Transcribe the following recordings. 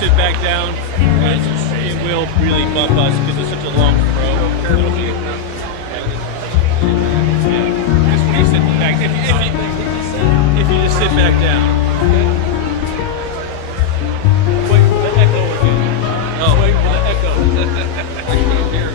sit back down, it will really bump us because it's such a long throw. It'll be, just when you sit back, if you just sit back down. Wait for the echo again. Oh, wait for the echo. I can hear.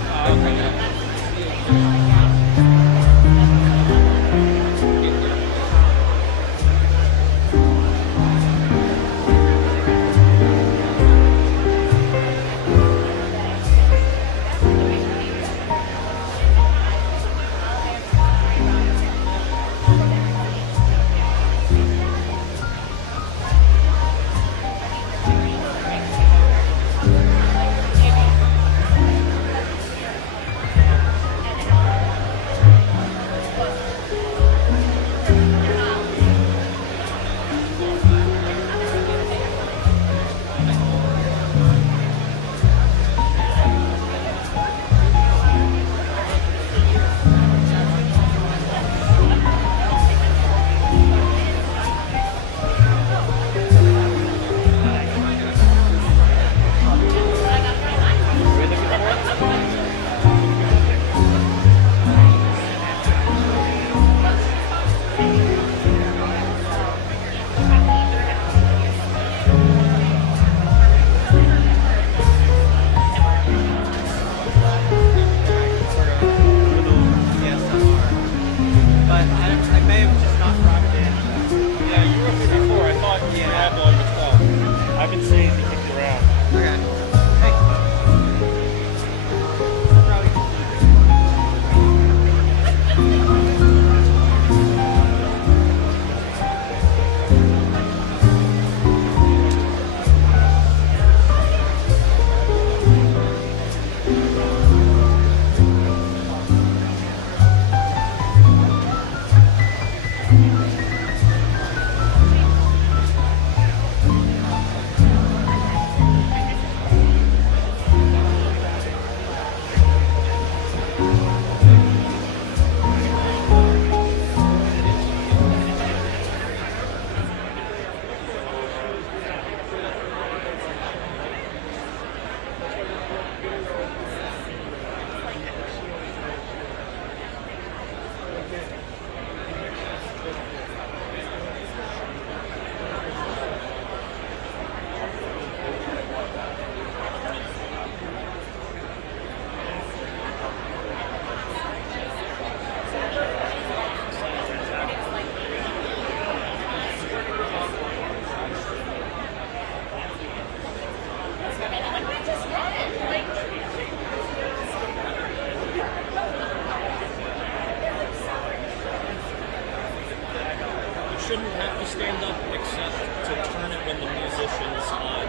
shouldn't have to stand up except to turn it when the musician's on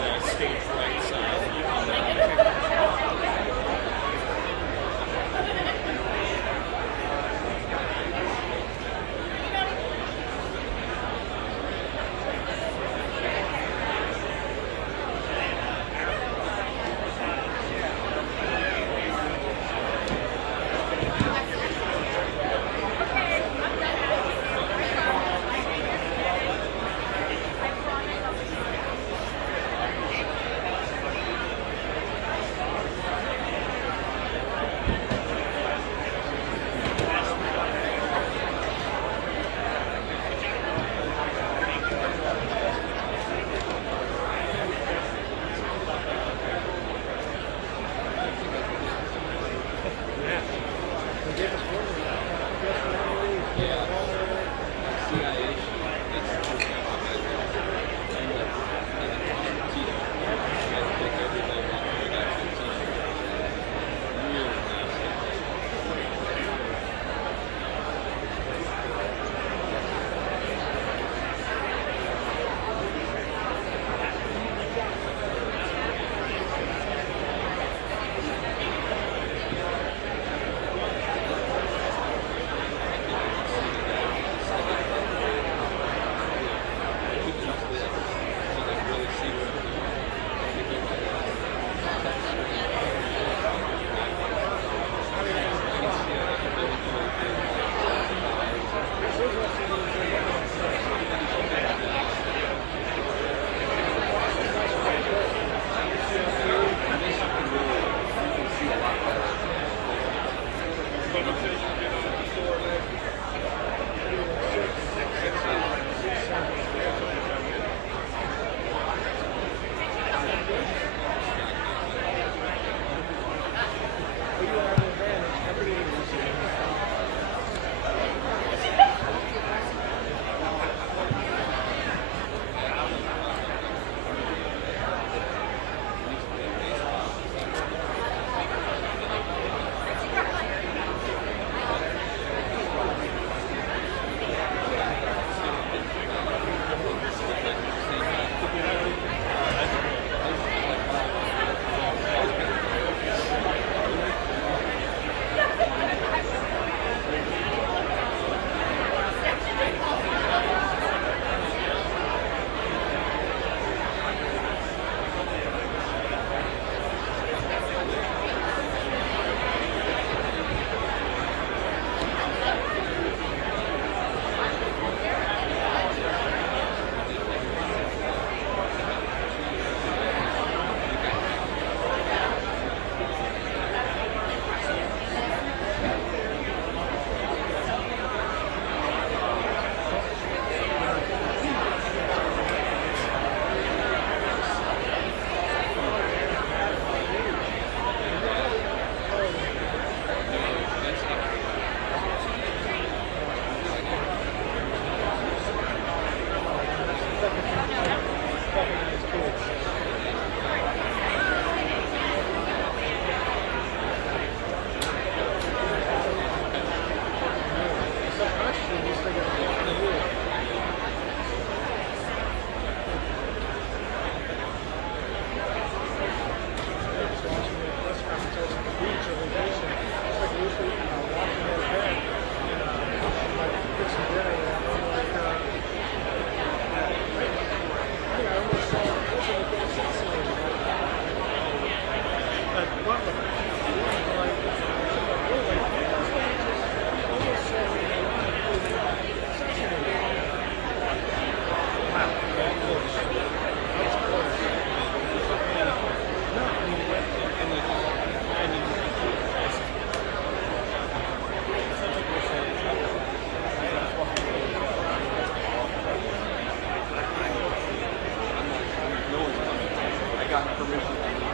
the stage right side. gotten permission to leave.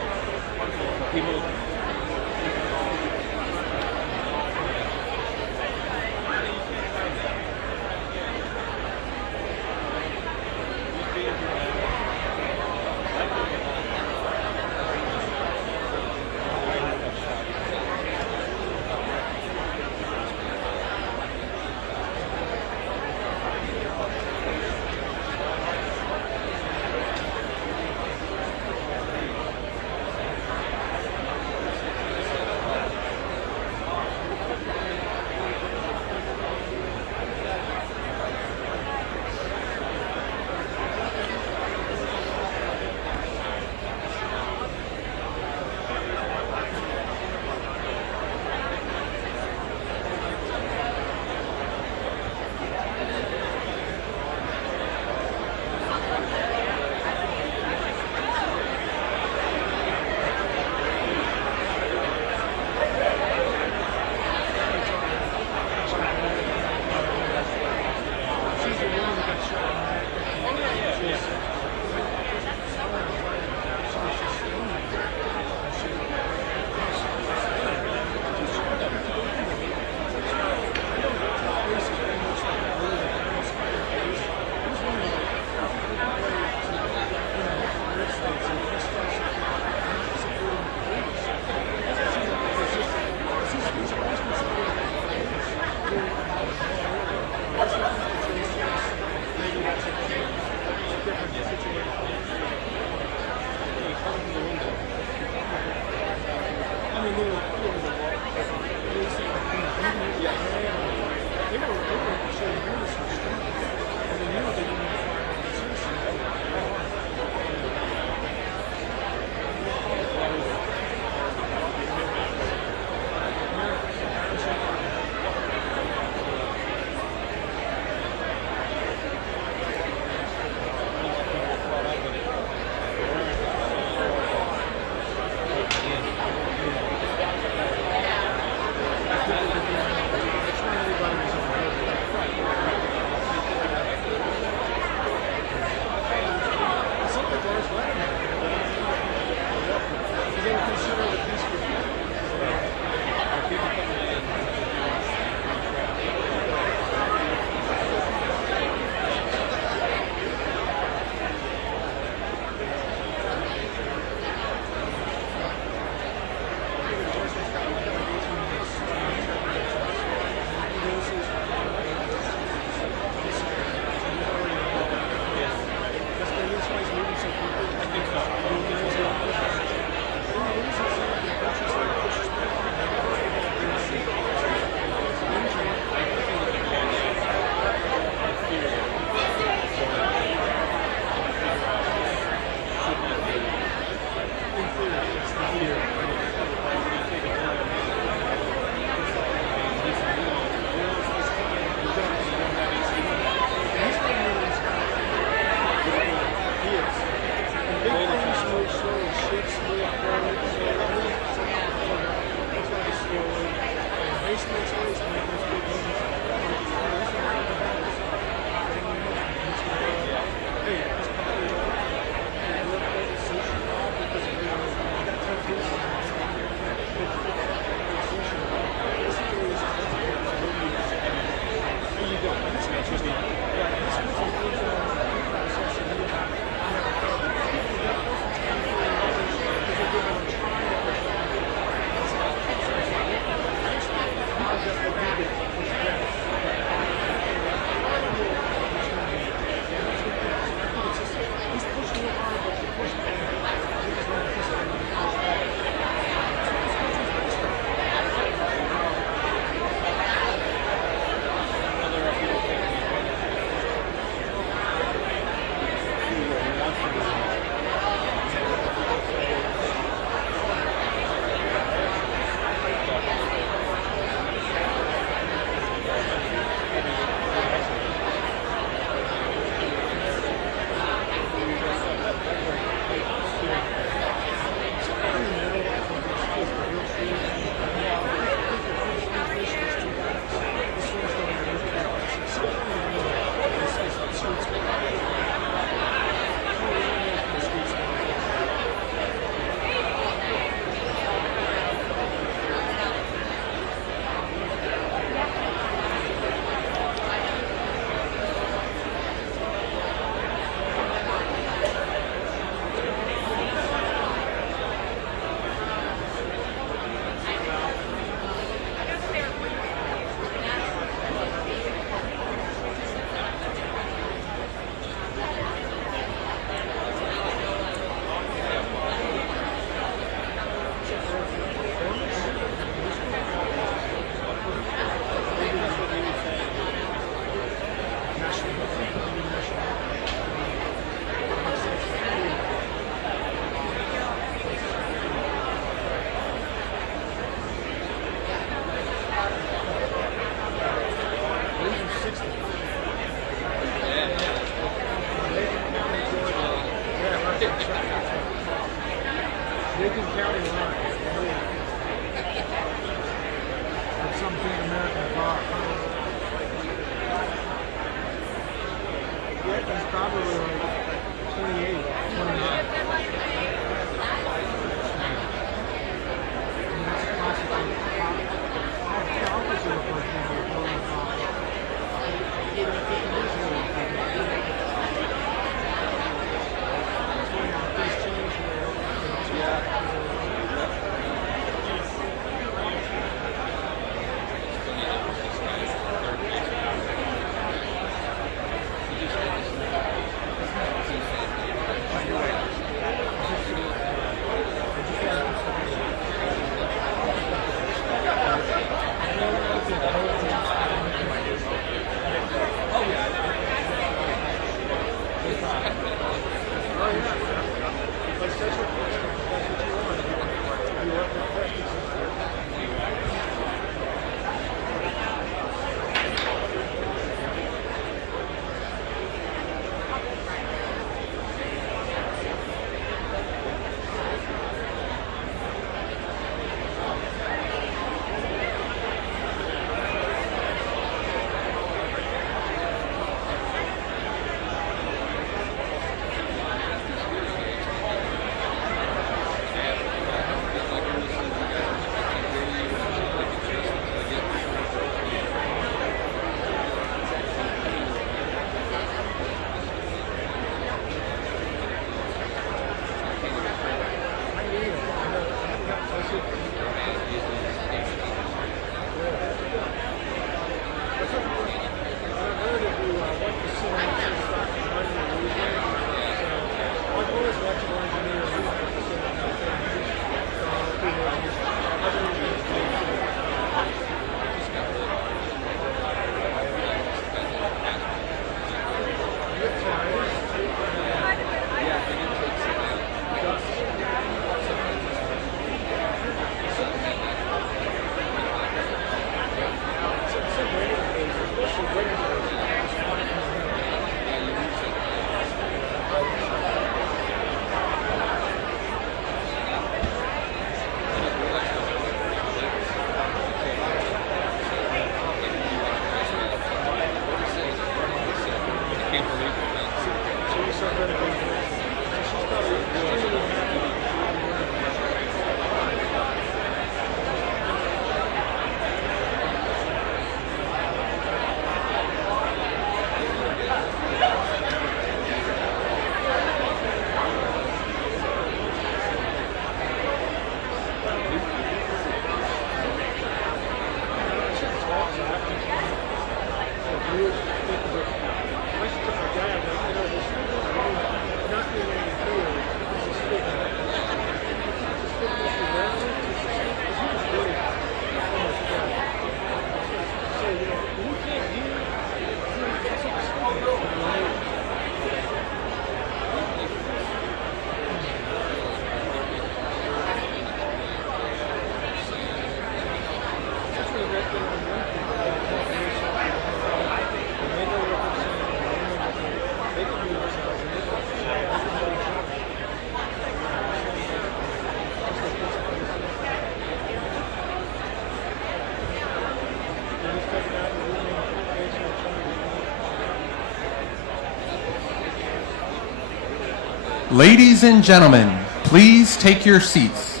Ladies and gentlemen, please take your seats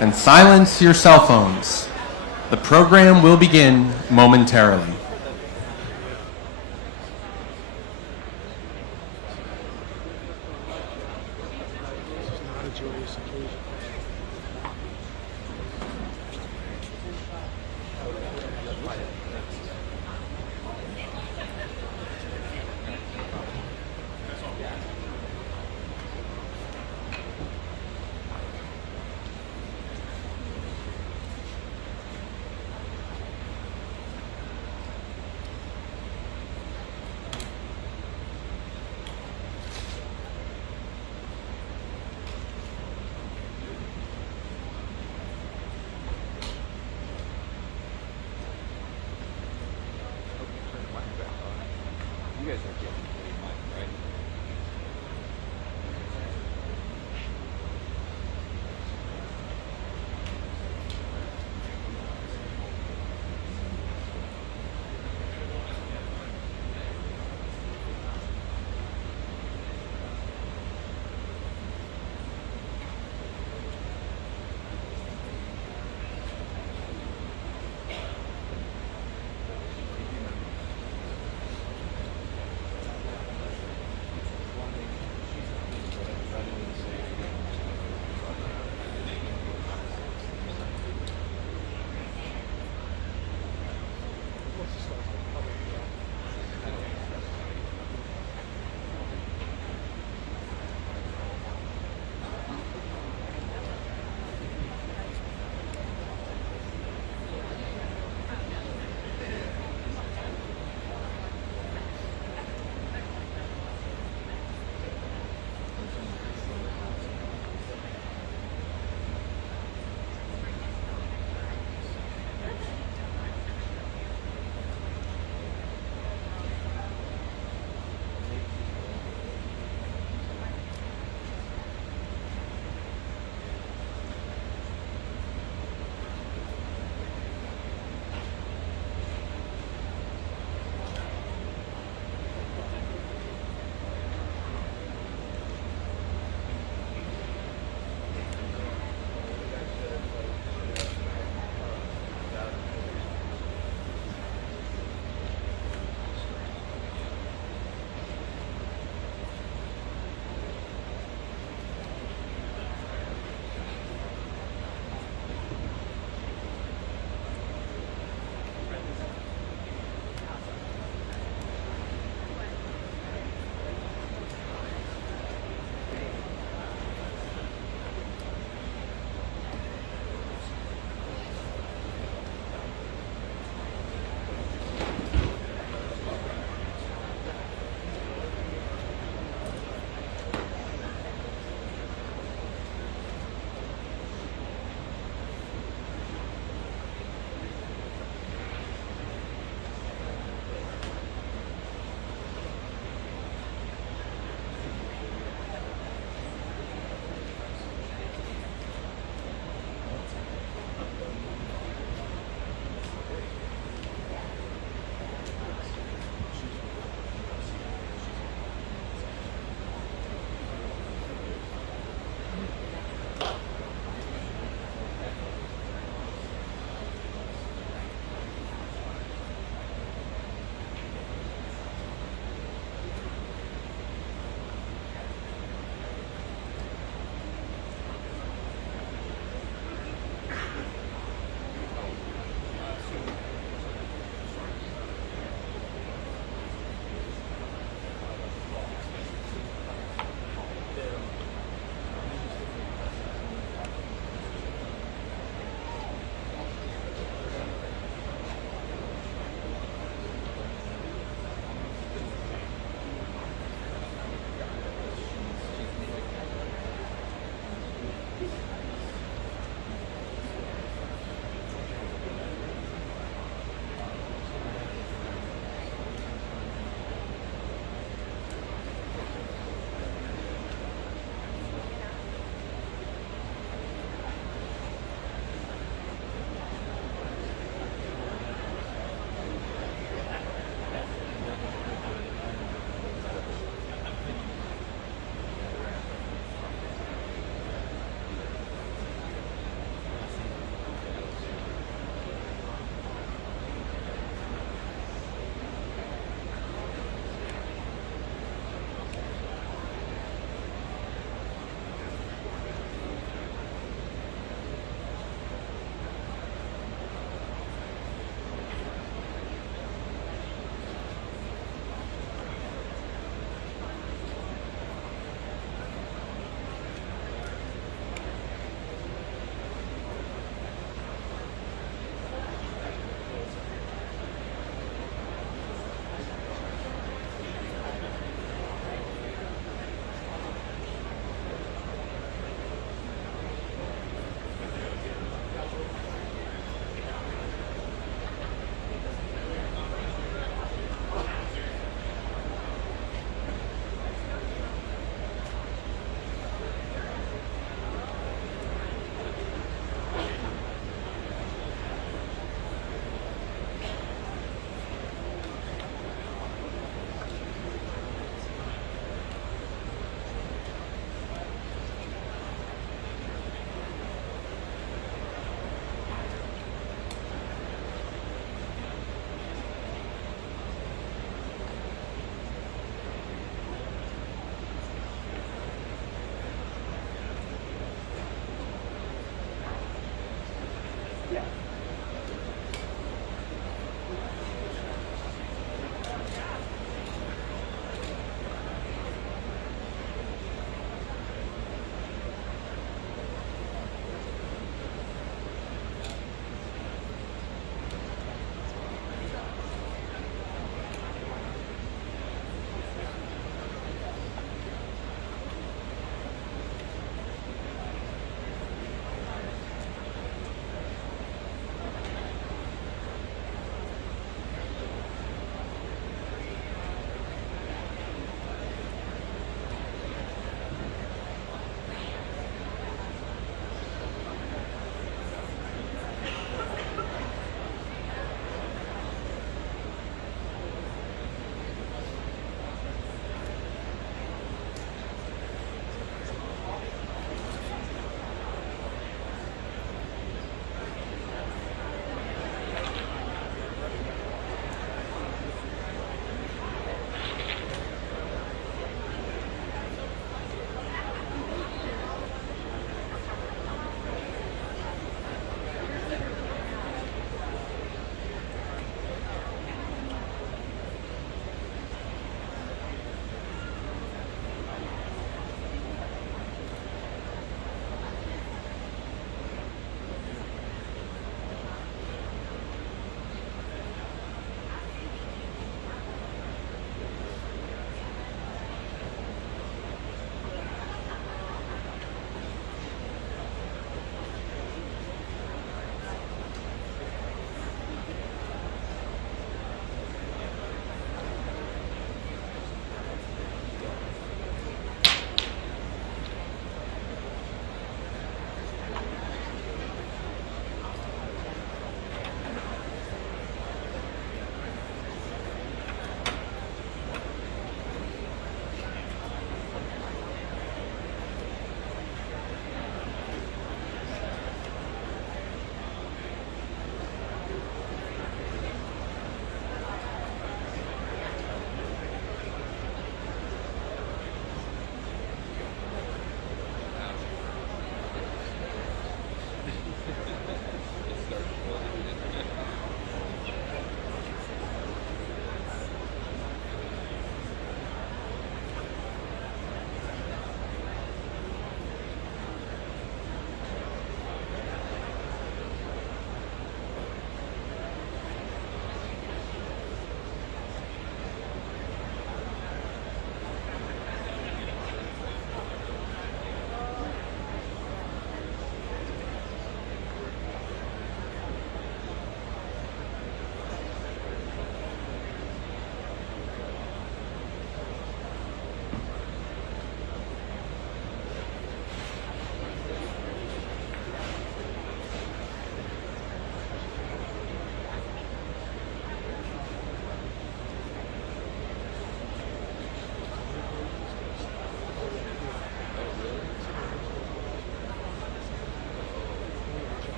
and silence your cell phones. The program will begin momentarily.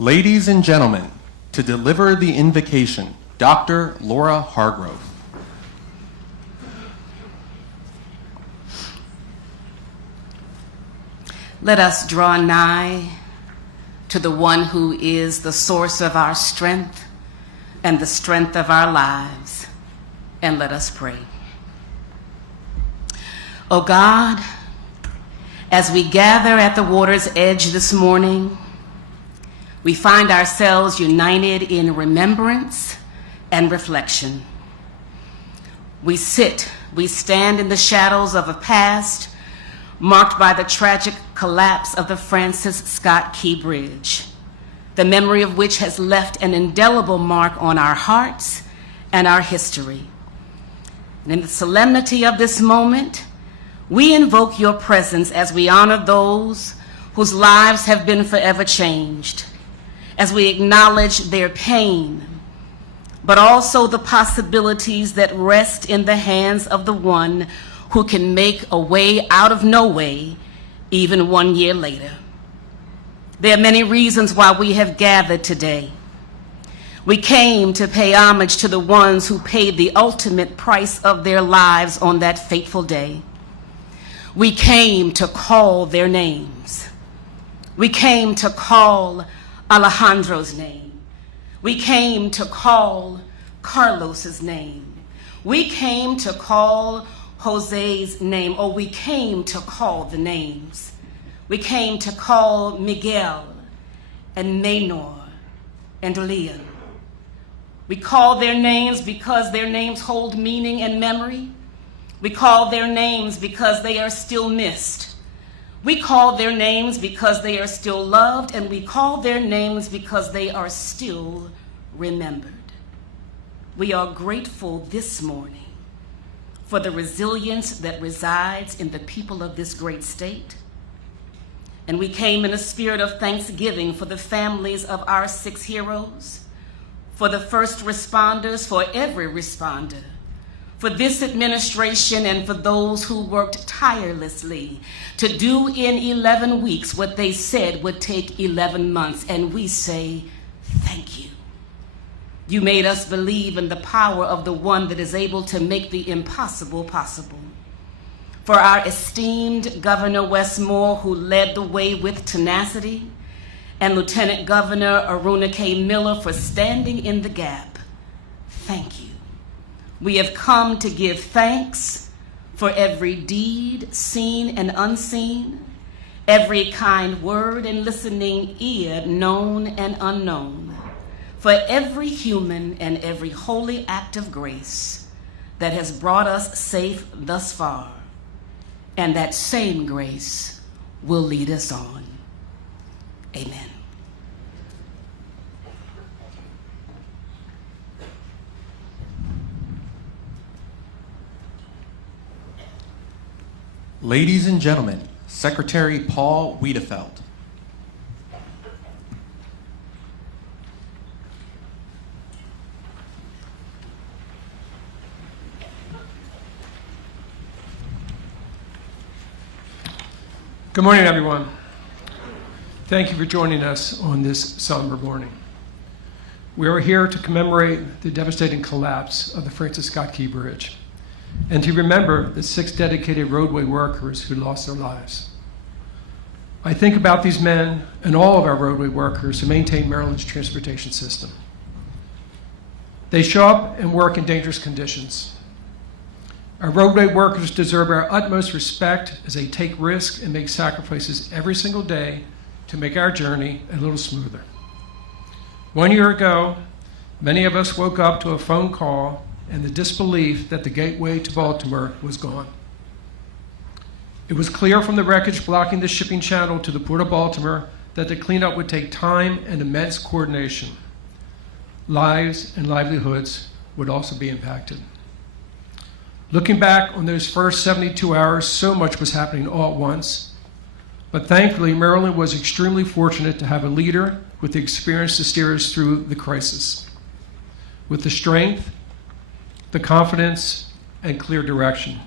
Ladies and gentlemen, to deliver the invocation, Dr. Laura Hargrove. Let us draw nigh to the one who is the source of our strength and the strength of our lives, and let us pray. O God, as we gather at the water's edge this morning, we find ourselves united in remembrance and reflection. We stand in the shadows of a past marked by the tragic collapse of the Francis Scott Key Bridge, the memory of which has left an indelible mark on our hearts and our history. And in the solemnity of this moment, we invoke your presence as we honor those whose lives have been forever changed, as we acknowledge their pain, but also the possibilities that rest in the hands of the one who can make a way out of no way, even 1 year later. There are many reasons why we have gathered today. We came to pay homage to the ones who paid the ultimate price of their lives on that fateful day. We came to call their names. We came to call Alejandro's name. We came to call Carlos's name. We came to call Jose's name, or we came to call the names. We came to call Miguel and Maynor and Leon. We call their names because their names hold meaning and memory. We call their names because they are still missed. We call their names because they are still loved, and we call their names because they are still remembered. We are grateful this morning for the resilience that resides in the people of this great state. And we came in a spirit of thanksgiving for the families of our 6 heroes, for the first responders, for every responder, for this administration, and for those who worked tirelessly to do in 11 weeks what they said would take 11 months. And we say, thank you. You made us believe in the power of the one that is able to make the impossible possible. For our esteemed Governor Wes Moore, who led the way with tenacity, and Lieutenant Governor Aruna K. Miller for standing in the gap, thank you. We have come to give thanks for every deed, seen and unseen, every kind word and listening ear, known and unknown, for every human and every holy act of grace that has brought us safe thus far, and that same grace will lead us on. Amen. Ladies and gentlemen, Secretary Paul Wiedefeld. Good morning, everyone. Thank you for joining us on this somber morning. We are here to commemorate the devastating collapse of the Francis Scott Key Bridge and to remember the 6 dedicated roadway workers who lost their lives. I think about these men and all of our roadway workers who maintain Maryland's transportation system. They show up and work in dangerous conditions. Our roadway workers deserve our utmost respect as they take risks and make sacrifices every single day to make our journey a little smoother. 1 year ago, many of us woke up to a phone call and the disbelief that the gateway to Baltimore was gone. It was clear from the wreckage blocking the shipping channel to the Port of Baltimore that the cleanup would take time and immense coordination. Lives and livelihoods would also be impacted. Looking back on those first 72 hours, so much was happening all at once. But thankfully, Maryland was extremely fortunate to have a leader with the experience to steer us through the crisis, with the strength, the confidence, and clear direction.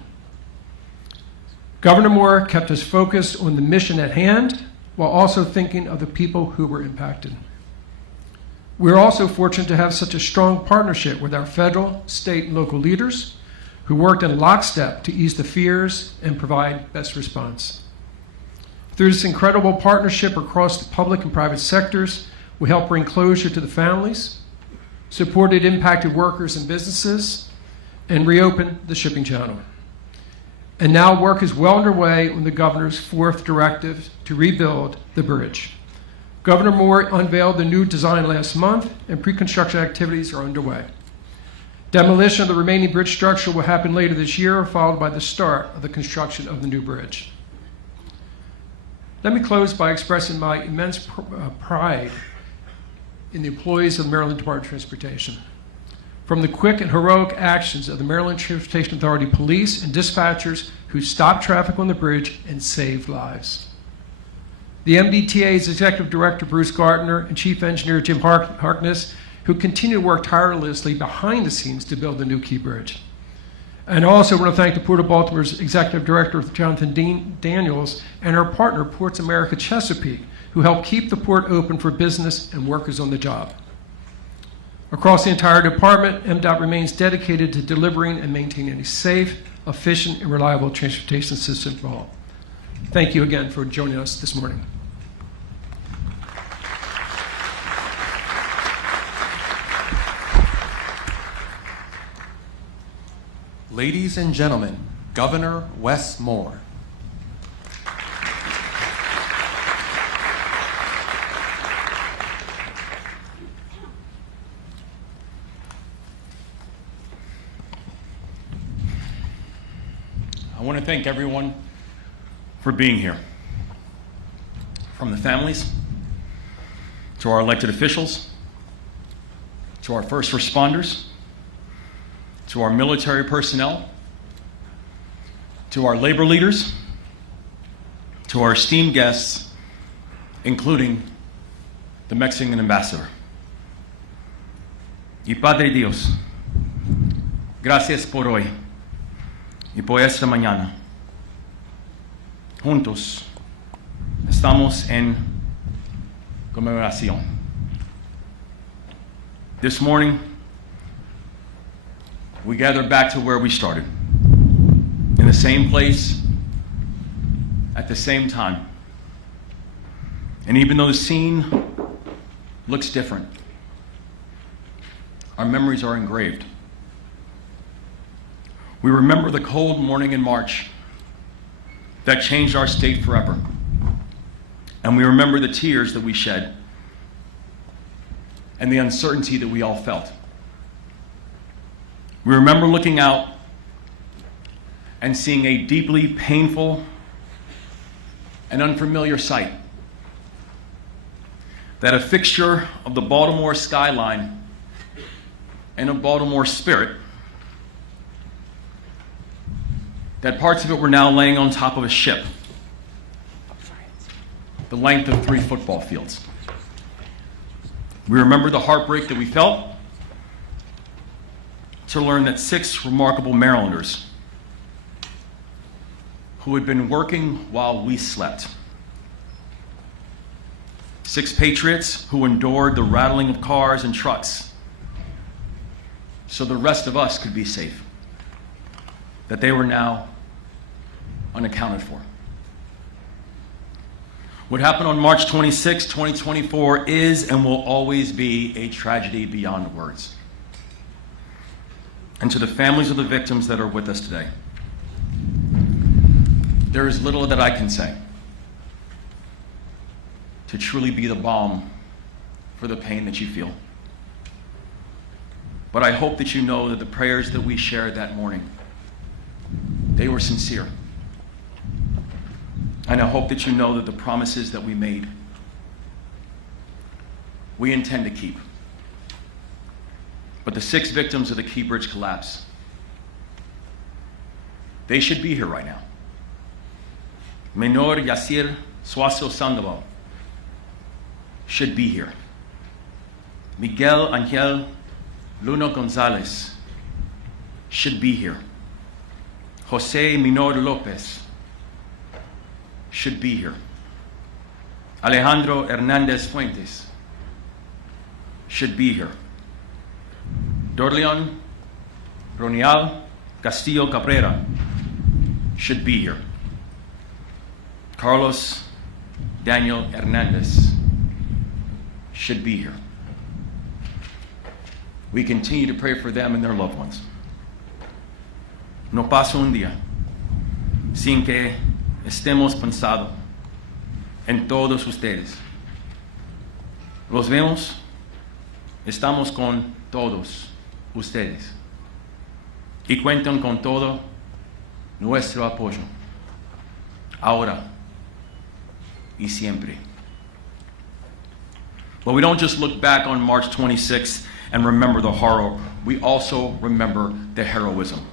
Governor Moore kept us focused on the mission at hand while also thinking of the people who were impacted. We're also fortunate to have such a strong partnership with our federal, state, and local leaders who worked in lockstep to ease the fears and provide best response. Through this incredible partnership across the public and private sectors, we helped bring closure to the families, supported impacted workers and businesses, and reopened the shipping channel. And now work is well underway on the governor's 4th directive to rebuild the bridge. Governor Moore unveiled the new design last month, and pre-construction activities are underway. Demolition of the remaining bridge structure will happen later this year, followed by the start of the construction of the new bridge. Let me close by expressing my immense pride in the employees of the Maryland Department of Transportation. From the quick and heroic actions of the Maryland Transportation Authority police and dispatchers who stopped traffic on the bridge and saved lives. The MDTA's Executive Director, Bruce Gardner, and Chief Engineer, Jim Harkness, who continue to work tirelessly behind the scenes to build the new Key Bridge. And I also want to thank the Port of Baltimore's Executive Director, Jonathan Daniels, and our partner, Ports America Chesapeake, who helped keep the port open for business and workers on the job. Across the entire department, MDOT remains dedicated to delivering and maintaining a safe, efficient, and reliable transportation system for all. Thank you again for joining us this morning. Ladies and gentlemen, Governor Wes Moore. I want to thank everyone for being here. From the families, to our elected officials, to our first responders, to our military personnel, to our labor leaders, to our esteemed guests, including the Mexican ambassador. Y Padre Dios, gracias por hoy y por esta mañana. Juntos estamos en conmemoración. This morning, we gather back to where we started, in the same place, at the same time. And even though the scene looks different, our memories are engraved. We remember the cold morning in March that changed our state forever. And we remember the tears that we shed and the uncertainty that we all felt. We remember looking out and seeing a deeply painful and unfamiliar sight. That a fixture of the Baltimore skyline and of Baltimore spirit, that parts of it were now laying on top of a ship, the length of 3 football fields. We remember the heartbreak that we felt to learn that 6 remarkable Marylanders who had been working while we slept, 6 patriots who endured the rattling of cars and trucks so the rest of us could be safe, that they were now unaccounted for. What happened on March 26, 2024 is and will always be a tragedy beyond words. And to the families of the victims that are with us today, there is little that I can say to truly be the balm for the pain that you feel. But I hope that you know that the prayers that we shared that morning, they were sincere. And I hope that you know that the promises that we made, we intend to keep. But the 6 victims of the Key Bridge collapse, they should be here right now. Menor Yasir Suazo Sandoval should be here. Miguel Angel Luna Gonzalez should be here. Jose Minor Lopez should be here. Alejandro Hernandez Fuentes should be here. Dorleon Ronial Castillo Cabrera should be here. Carlos Daniel Hernandez should be here. We continue to pray for them and their loved ones. No pasa un día sin que estemos pensando en todos ustedes. Los vemos, estamos con todos ustedes y cuentan con todo nuestro apoyo, ahora y siempre. But we don't just look back on March 26th and remember the horror, we also remember the heroism.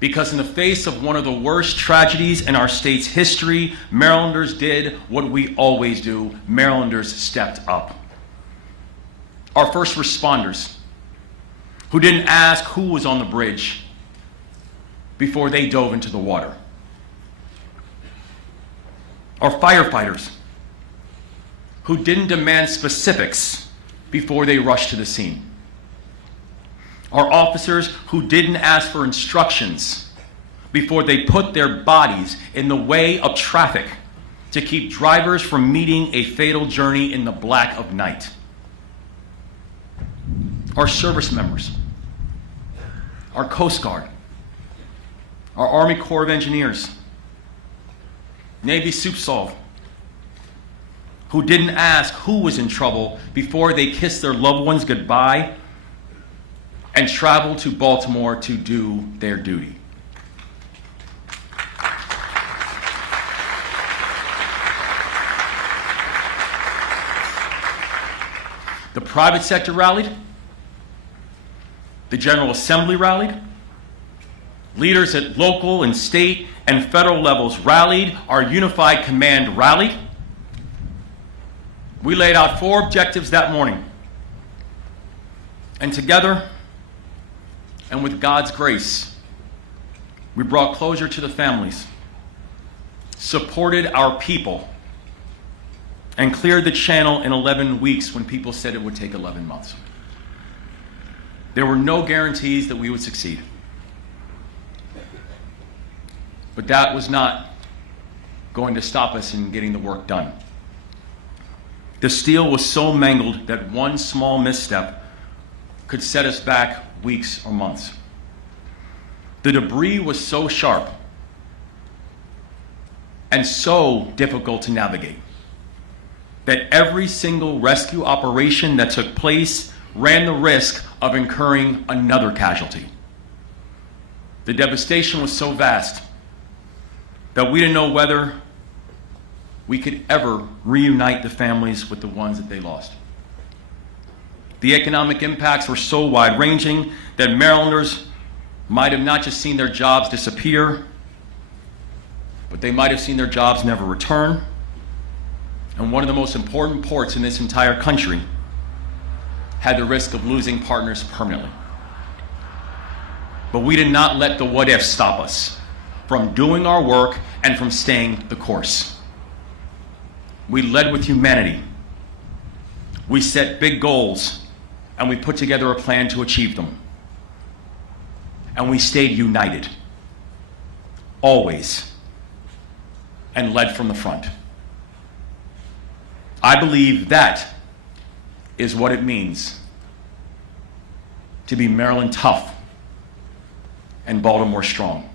Because in the face of one of the worst tragedies in our state's history, Marylanders did what we always do. Marylanders stepped up. our first responders, who didn't ask who was on the bridge before they dove into the water. Our firefighters, who didn't demand specifics before they rushed to the scene. Our officers who didn't ask for instructions before they put their bodies in the way of traffic to keep drivers from meeting a fatal journey in the black of night. Our service members, our Coast Guard, our Army Corps of Engineers, Navy Soup Solve, who didn't ask who was in trouble before they kissed their loved ones goodbye and traveled to Baltimore to do their duty. The private sector rallied, the General Assembly rallied, leaders at local and state and federal levels rallied, our unified command rallied. We laid out 4 objectives that morning. And together, and with God's grace, we brought closure to the families, supported our people, and cleared the channel in 11 weeks when people said it would take 11 months. There were no guarantees that we would succeed. But that was not going to stop us in getting the work done. The steel was so mangled that one small misstep could set us back weeks or months. The debris was so sharp and so difficult to navigate that every single rescue operation that took place ran the risk of incurring another casualty. The devastation was so vast that we didn't know whether we could ever reunite the families with the ones that they lost. The economic impacts were so wide-ranging that Marylanders might have not just seen their jobs disappear, but they might have seen their jobs never return. And one of the most important ports in this entire country had the risk of losing partners permanently. But we did not let the what ifs stop us from doing our work and from staying the course. We led with humanity. We set big goals and we put together a plan to achieve them. And we stayed united, always, and led from the front. I believe that is what it means to be Maryland tough and Baltimore strong.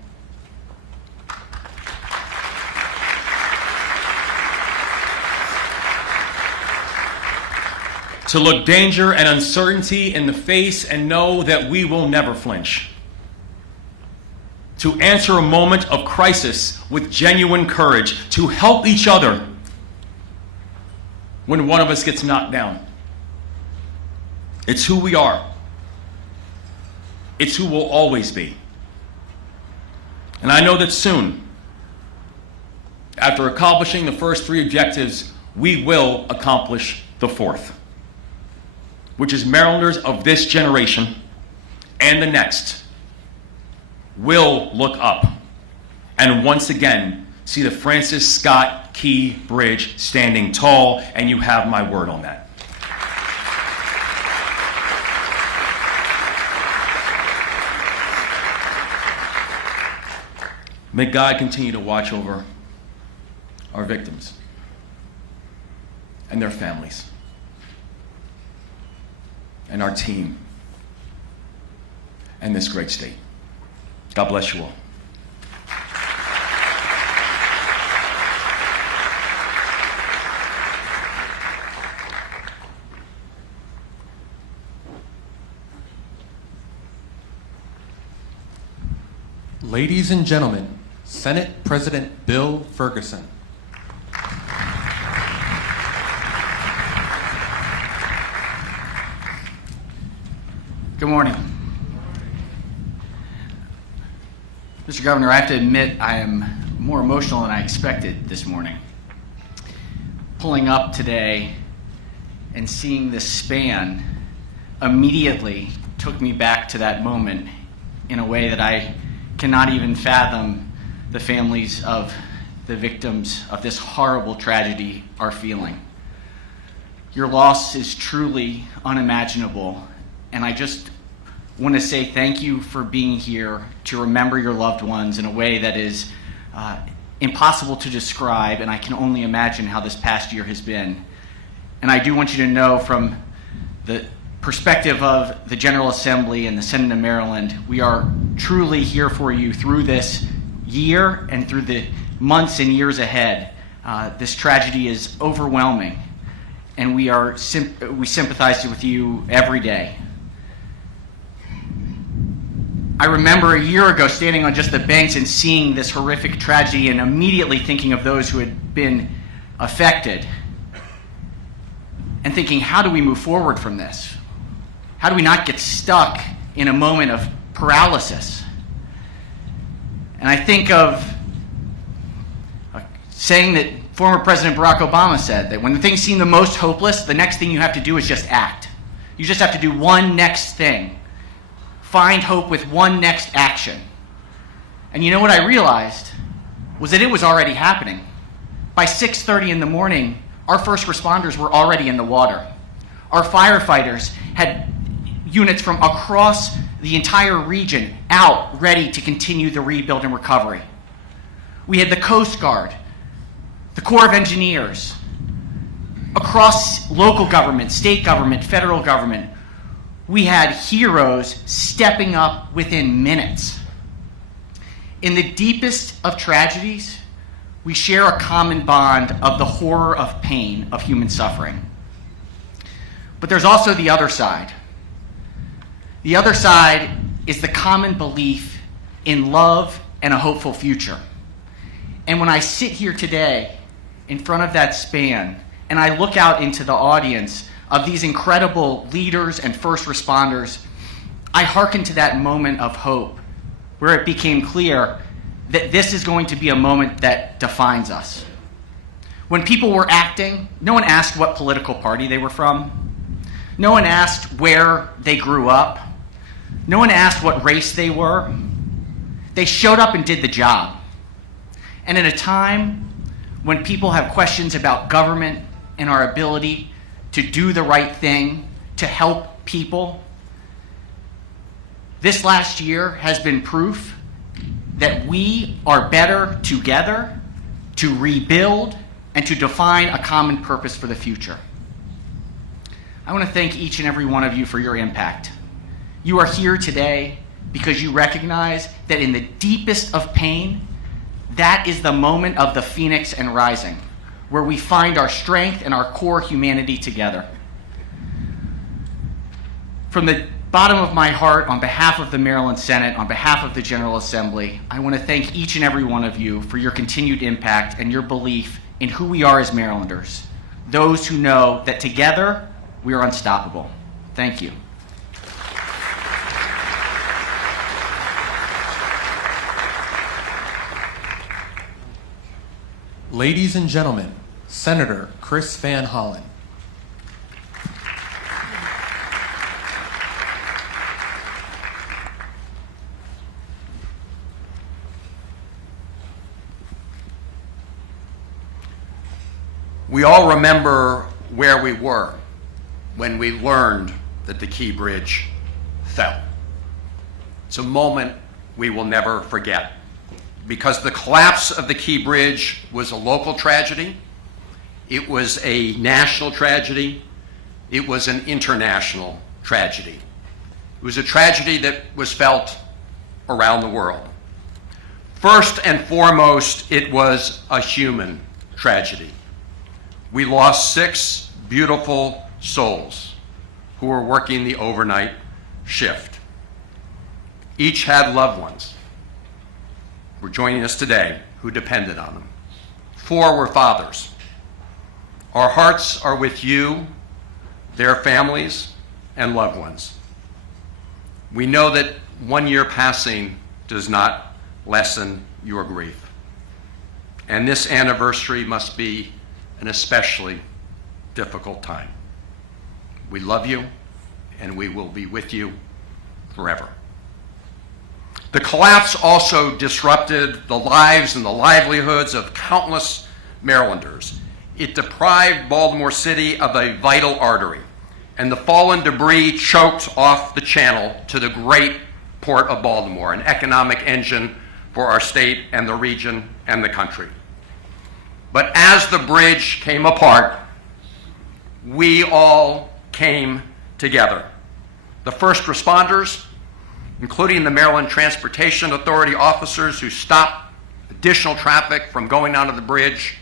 To look danger and uncertainty in the face and know that we will never flinch. To answer a moment of crisis with genuine courage, to help each other when one of us gets knocked down. It's who we are. It's who we'll always be. And I know that soon, after accomplishing the first 3 objectives, we will accomplish the 4th, which is Marylanders of this generation and the next will look up and once again see the Francis Scott Key Bridge standing tall, and you have my word on that. May God continue to watch over our victims and their families and our team and this great state. God bless you all. Ladies and gentlemen, Senate President Bill Ferguson. Good morning. Mr. Governor, I have to admit I am more emotional than I expected this morning. Pulling up today and seeing this span immediately took me back to that moment in a way that I cannot even fathom the families of the victims of this horrible tragedy are feeling. Your loss is truly unimaginable, and I just want to say thank you for being here to remember your loved ones in a way that is impossible to describe, and I can only imagine how this past year has been. And I do want you to know, from the perspective of the General Assembly and the Senate of Maryland, we are truly here for you through this year and through the months and years ahead. This tragedy is overwhelming, and we sympathize with you every day. I remember a year ago standing on just the banks and seeing this horrific tragedy and immediately thinking of those who had been affected and thinking, how do we move forward from this? How do we not get stuck in a moment of paralysis? And I think of a saying that former President Barack Obama said, that when things seem the most hopeless, the next thing you have to do is just act. You just have to do one next thing. Find hope with one next action. And you know what I realized was that it was already happening. By 6:30 in the morning, our first responders were already in the water. Our firefighters had units from across the entire region out, ready to continue the rebuild and recovery. We had the Coast Guard, the Corps of Engineers, across local government, state government, federal government. We had heroes stepping up within minutes. In the deepest of tragedies, we share a common bond of the horror of pain of human suffering. But there's also the other side. The other side is the common belief in love and a hopeful future. And when I sit here today in front of that span and I look out into the audience of these incredible leaders and first responders, I hearken to that moment of hope where it became clear that this is going to be a moment that defines us. When people were acting, no one asked what political party they were from. No one asked where they grew up. No one asked what race they were. They showed up and did the job. And at a time when people have questions about government and our ability to do the right thing, to help people, this last year has been proof that we are better together to rebuild and to define a common purpose for the future. I want to thank each and every one of you for your impact. You are here today because you recognize that in the deepest of pain, that is the moment of the phoenix and rising, where we find our strength and our core humanity together. From the bottom of my heart, on behalf of the Maryland Senate, on behalf of the General Assembly, I want to thank each and every one of you for your continued impact and your belief in who we are as Marylanders, those who know that together we are unstoppable. Thank you. Ladies and gentlemen, Senator Chris Van Hollen. We all remember where we were when we learned that the Key Bridge fell. It's a moment we will never forget, because the collapse of the Key Bridge was a local tragedy, it was a national tragedy, it was an international tragedy. It was a tragedy that was felt around the world. First and foremost, it was a human tragedy. We lost 6 beautiful souls who were working the overnight shift. Each had loved ones who were joining us today who depended on them. 4 were fathers. Our hearts are with you, their families, and loved ones. We know that 1 year passing does not lessen your grief. And this anniversary must be an especially difficult time. We love you and we will be with you forever. The collapse also disrupted the lives and the livelihoods of countless Marylanders. It deprived Baltimore City of a vital artery, and the fallen debris choked off the channel to the great port of Baltimore, an economic engine for our state and the region and the country. But as the bridge came apart, we all came together. The first responders, including the Maryland Transportation Authority officers who stopped additional traffic from going onto the bridge,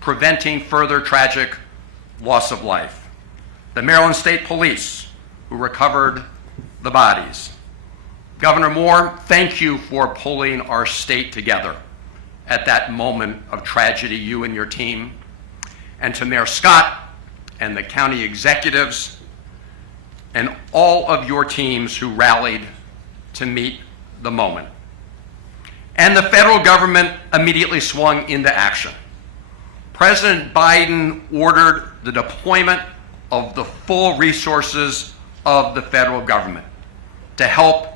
preventing further tragic loss of life. The Maryland State Police, who recovered the bodies. Governor Moore, thank you for pulling our state together at that moment of tragedy, you and your team. And to Mayor Scott and the county executives and all of your teams who rallied to meet the moment. And the federal government immediately swung into action. President Biden ordered the deployment of the full resources of the federal government to help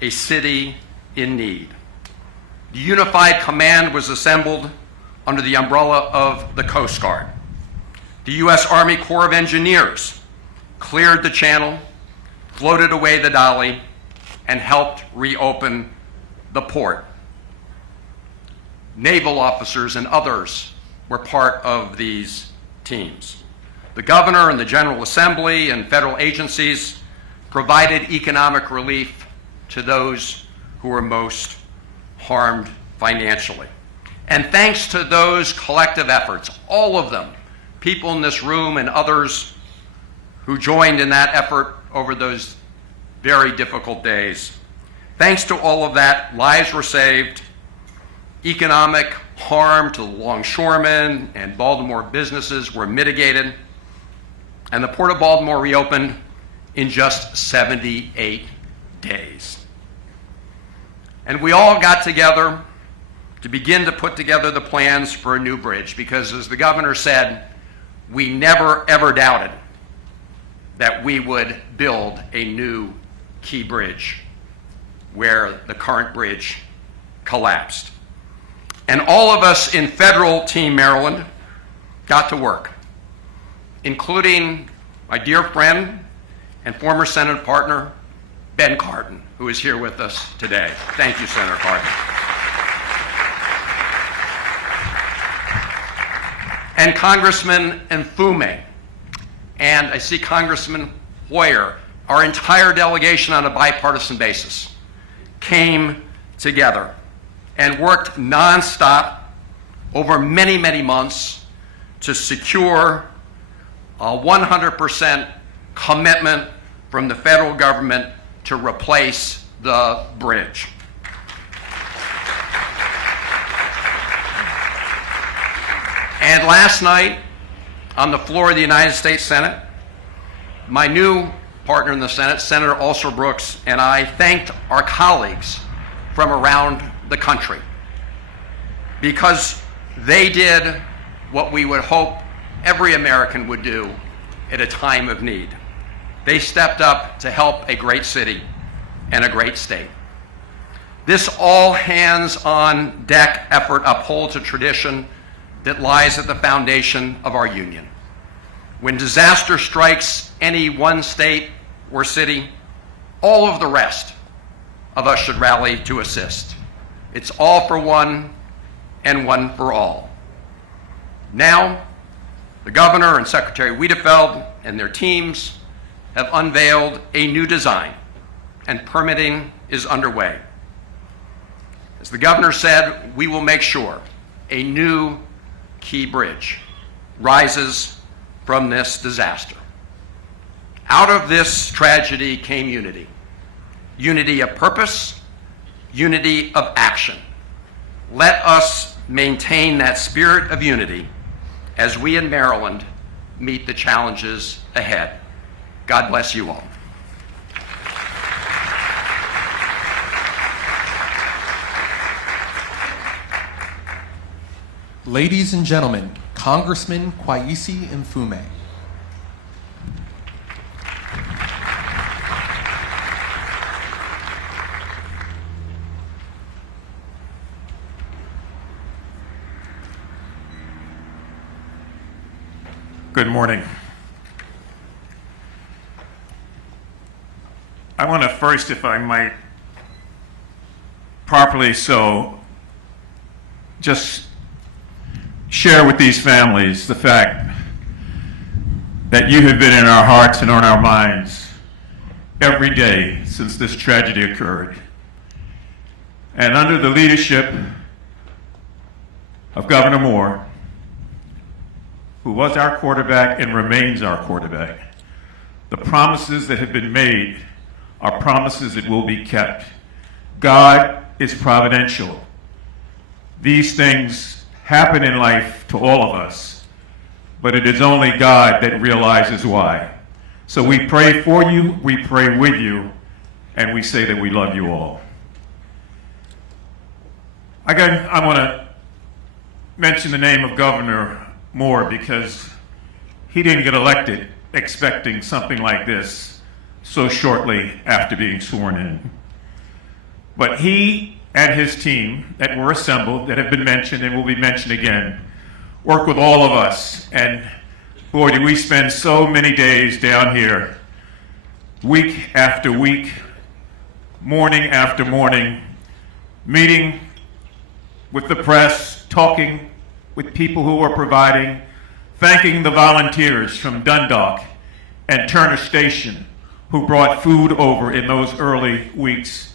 a city in need. The Unified Command was assembled under the umbrella of the Coast Guard. The U.S. Army Corps of Engineers cleared the channel, floated away the dolly, and helped reopen the port. Naval officers and others were part of these teams. The governor and the General Assembly and federal agencies provided economic relief to those who were most harmed financially. And thanks to those collective efforts, all of them, people in this room and others who joined in that effort over those very difficult days, thanks to all of that, lives were saved, economic harm to the longshoremen and Baltimore businesses were mitigated, and the Port of Baltimore reopened in just 78 days. And we all got together to begin to put together the plans for a new bridge, because as the governor said, we never ever doubted that we would build a new key bridge where the current bridge collapsed. And all of us in Federal Team Maryland got to work, including my dear friend and former Senate partner, Ben Cardin, who is here with us today. Thank you, Senator Cardin. And Congressman Mfume, and I see Congressman Hoyer, our entire delegation on a bipartisan basis, came together and worked nonstop over many, many months to secure a 100% commitment from the federal government to replace the bridge. And last night, on the floor of the United States Senate, my new partner in the Senate, Senator Olszewski, and I thanked our colleagues from around the country because they did what we would hope every American would do at a time of need. They stepped up to help a great city and a great state. This all-hands-on-deck effort upholds a tradition that lies at the foundation of our union. When disaster strikes any one state or city, all of the rest of us should rally to assist. It's all for one and one for all. Now, the governor and Secretary Wiedefeld and their teams have unveiled a new design, and permitting is underway. As the governor said, we will make sure a new key bridge rises from this disaster. Out of this tragedy came unity. Unity of purpose, unity of action. Let us maintain that spirit of unity as we in Maryland meet the challenges ahead. God bless you all. Ladies and gentlemen, Congressman Kweisi Mfume. Good morning. I want to first, if I might, properly so, just share with these families the fact that you have been in our hearts and on our minds every day since this tragedy occurred. And under the leadership of Governor Moore, who was our quarterback and remains our quarterback, the promises that have been made are promises that will be kept. God is providential. These things happen in life to all of us, but it is only God that realizes why. So we pray for you, we pray with you, and we say that we love you all. Again, I want to mention the name of Governor Moore because he didn't get elected expecting something like this so shortly after being sworn in. But he and his team that were assembled, that have been mentioned and will be mentioned again, worked with all of us. And boy, did we spend so many days down here, week after week, morning after morning, meeting with the press, talking with people who were providing, thanking the volunteers from Dundalk and Turner Station who brought food over in those early weeks,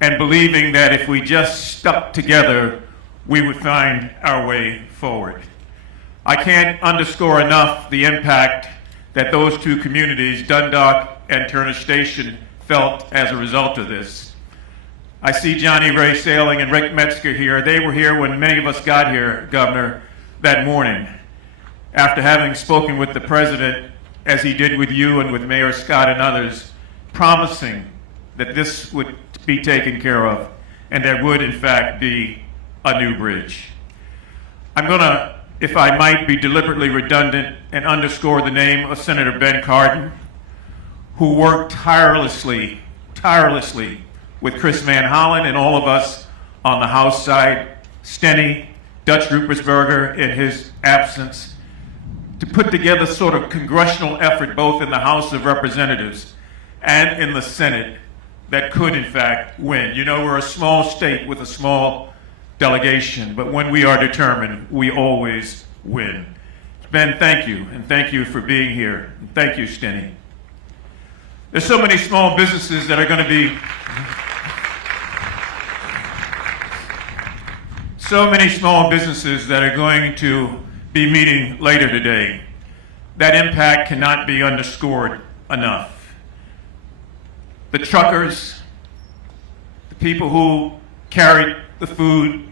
and believing that if we just stuck together, we would find our way forward. I can't underscore enough the impact that those two communities, Dundalk and Turner Station, felt as a result of this. I see Johnny Ray Sailing and Rick Metzger here. They were here when many of us got here, Governor, that morning, after having spoken with the President, as he did with you and with Mayor Scott and others, promising that this would be taken care of and there would, in fact, be a new bridge. I'm going to, if I might, be deliberately redundant and underscore the name of Senator Ben Cardin, who worked tirelessly with Chris Van Hollen and all of us on the House side, Steny, Dutch Rupersberger in his absence, to put together sort of congressional effort both in the House of Representatives and in the Senate that could, in fact, win. You know, we're a small state with a small delegation, but when we are determined, we always win. Ben, thank you, and thank you for being here. And thank you, Steny. There's so many small businesses that are going to be be meeting later today. That impact cannot be underscored enough. The truckers, the people who carried the food,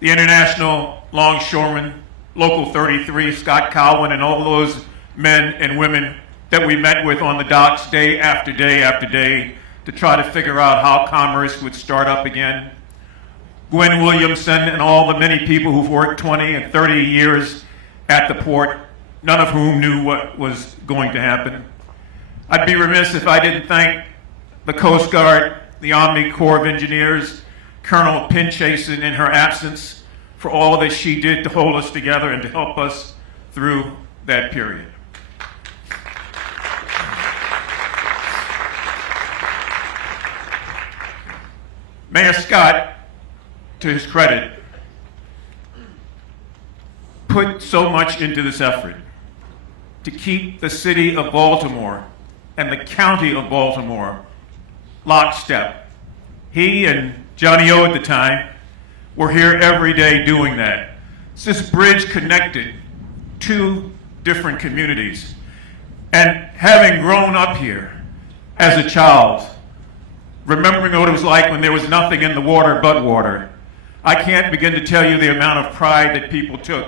the International Longshoremen, Local 33, Scott Cowan, and all those men and women that we met with on the docks day after day after day to try to figure out how commerce would start up again. Gwen Williamson and all the many people who've worked 20 and 30 years at the port, none of whom knew what was going to happen. I'd be remiss if I didn't thank the Coast Guard, the Army Corps of Engineers, Colonel Pinchason in her absence, for all that she did to hold us together and to help us through that period. Mayor Scott, to his credit, put so much into this effort to keep the city of Baltimore and the county of Baltimore lockstep. He and Johnny O at the time were here every day doing that. This bridge connected two different communities. And having grown up here as a child, remembering what it was like when there was nothing in the water but water, I can't begin to tell you the amount of pride that people took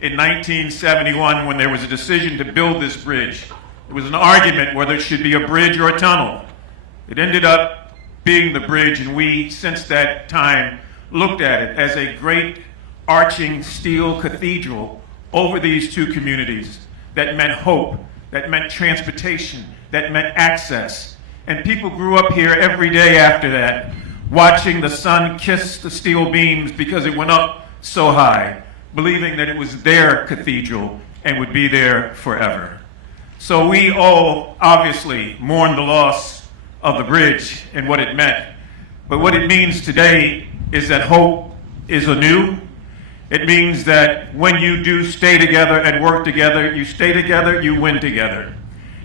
in 1971 when there was a decision to build this bridge. It was an argument whether it should be a bridge or a tunnel. It ended up being the bridge, and we, since that time, looked at it as a great arching steel cathedral over these two communities that meant hope, that meant transportation, that meant access. And people grew up here every day after that, watching the sun kiss the steel beams because it went up so high, believing that it was their cathedral and would be there forever. So we all obviously mourn the loss of the bridge and what it meant. But what it means today is that hope is anew. It means that when you do stay together and work together, you stay together, you win together.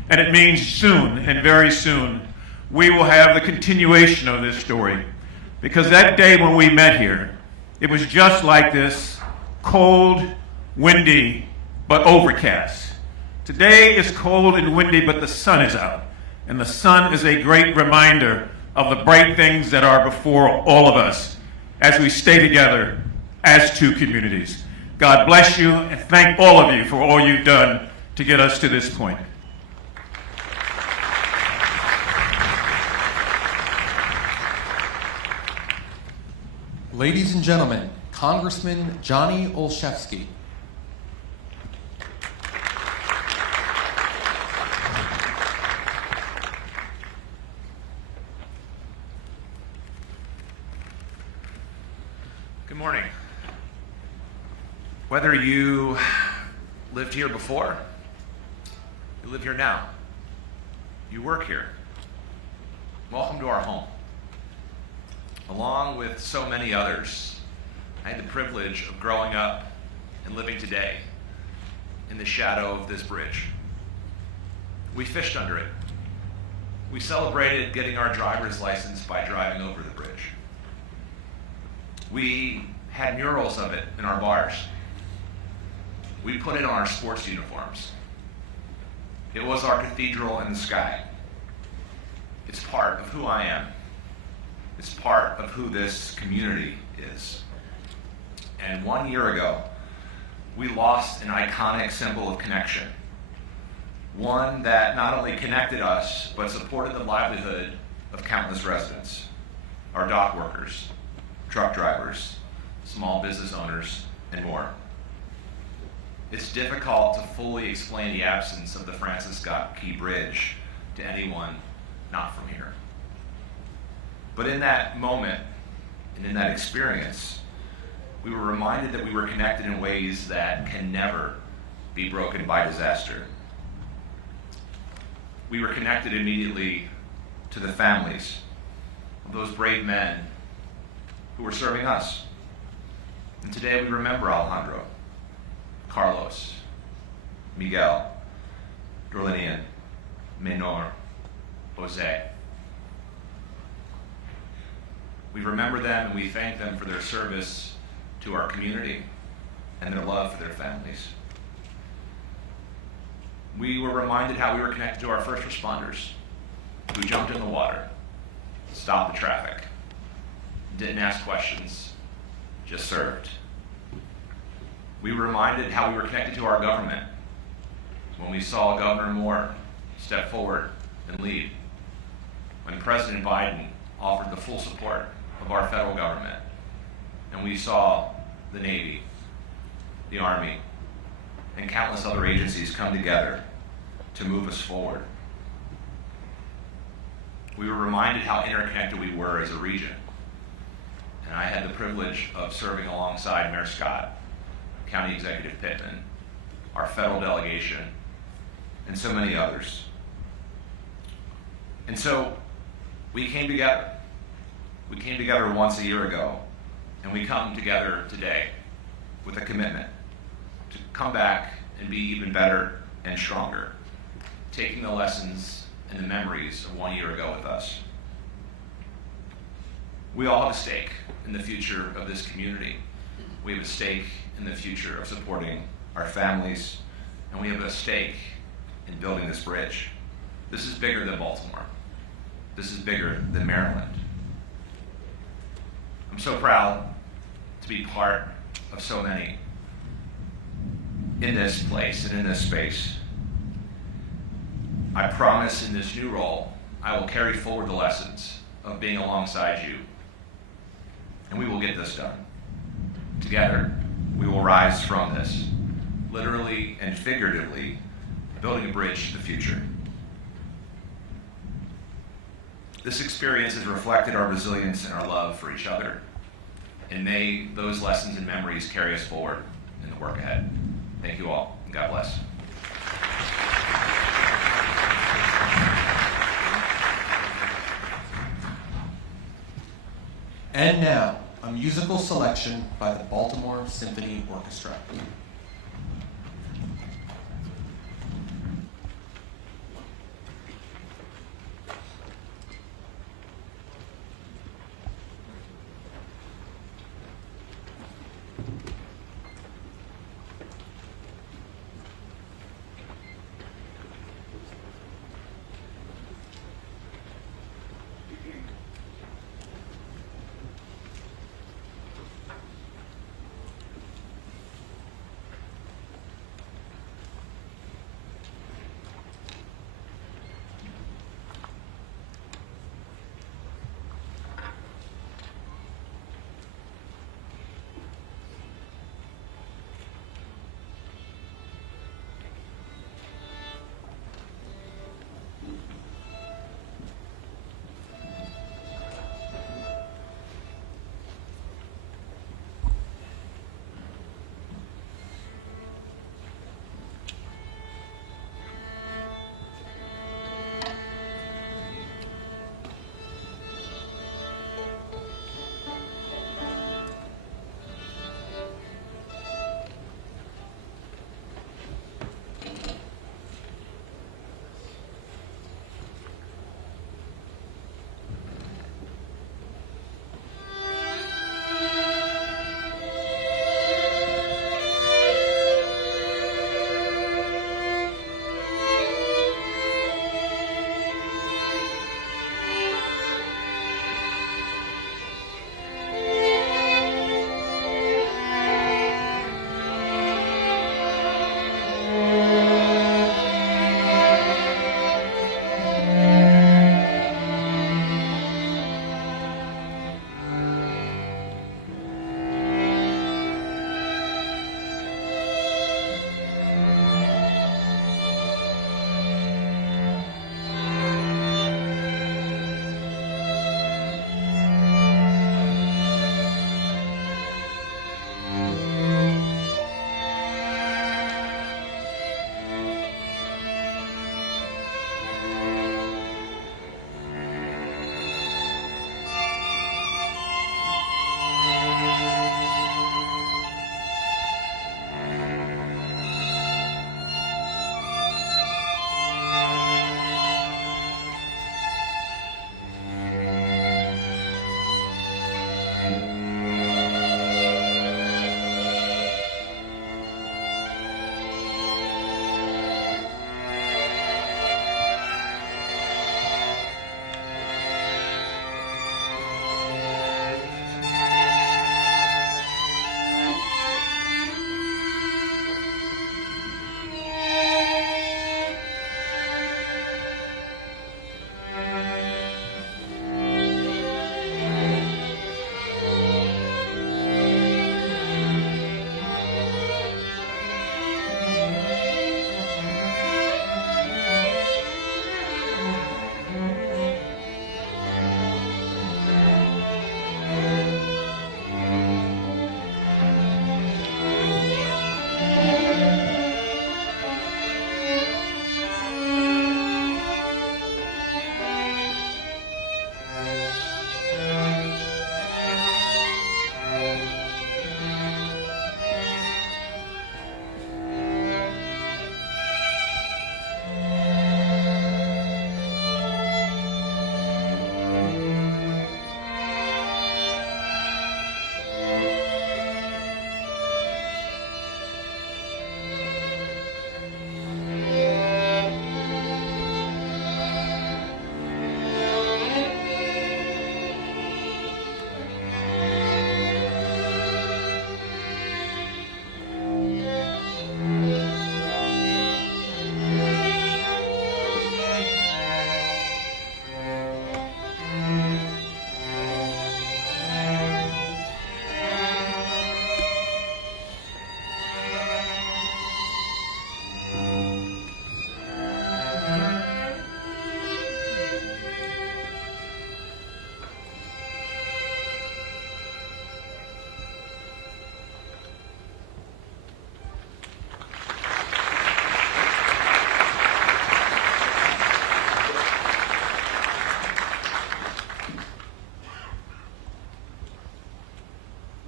And it means soon, and very soon, we will have the continuation of this story. Because that day when we met here, it was just like this, cold, windy, but overcast. Today is cold and windy, but the sun is out. And the sun is a great reminder of the bright things that are before all of us as we stay together as two communities. God bless you, and thank all of you for all you've done to get us to this point. Ladies and gentlemen, Congressman Johnny Olszewski. Good morning. Whether you lived here before, you live here now, you work here, welcome to our home. Along with so many others, I had the privilege of growing up and living today in the shadow of this bridge. We fished under it. We celebrated getting our driver's license by driving over the bridge. We had murals of it in our bars. We put it on our sports uniforms. It was our cathedral in the sky. It's part of who I am. It's part of who this community is. And 1 year ago, we lost an iconic symbol of connection. One that not only connected us, but supported the livelihood of countless residents, our dock workers, truck drivers, small business owners, and more. It's difficult to fully explain the absence of the Francis Scott Key Bridge to anyone not from here. But in that moment, and in that experience, we were reminded that we were connected in ways that can never be broken by disaster. We were connected immediately to the families of those brave men who were serving us. And today we remember Alejandro, Carlos, Miguel, Dorlinian, Menor, Jose. We remember them and we thank them for their service to our community and their love for their families. We were reminded how we were connected to our first responders who jumped in the water, stopped the traffic, didn't ask questions, just served. We were reminded how we were connected to our government when we saw Governor Moore step forward and lead, when President Biden offered the full support of our federal government, and we saw the Navy, the Army, and countless other agencies come together to move us forward. We were reminded how interconnected we were as a region, and I had the privilege of serving alongside Mayor Scott, County Executive Pittman, our federal delegation, and so many others. And so we came together. We came together once a year ago, and we come together today with a commitment to come back and be even better and stronger, taking the lessons and the memories of 1 year ago with us. We all have a stake in the future of this community. We have a stake in the future of supporting our families, and we have a stake in building this bridge. This is bigger than Baltimore. This is bigger than Maryland. I'm so proud to be part of so many in this place and in this space. I promise in this new role, I will carry forward the lessons of being alongside you, and we will get this done. Together, we will rise from this, literally and figuratively, building a bridge to the future. This experience has reflected our resilience and our love for each other, and may those lessons and memories carry us forward in the work ahead. Thank you all. And God bless. And now, a musical selection by the Baltimore Symphony Orchestra.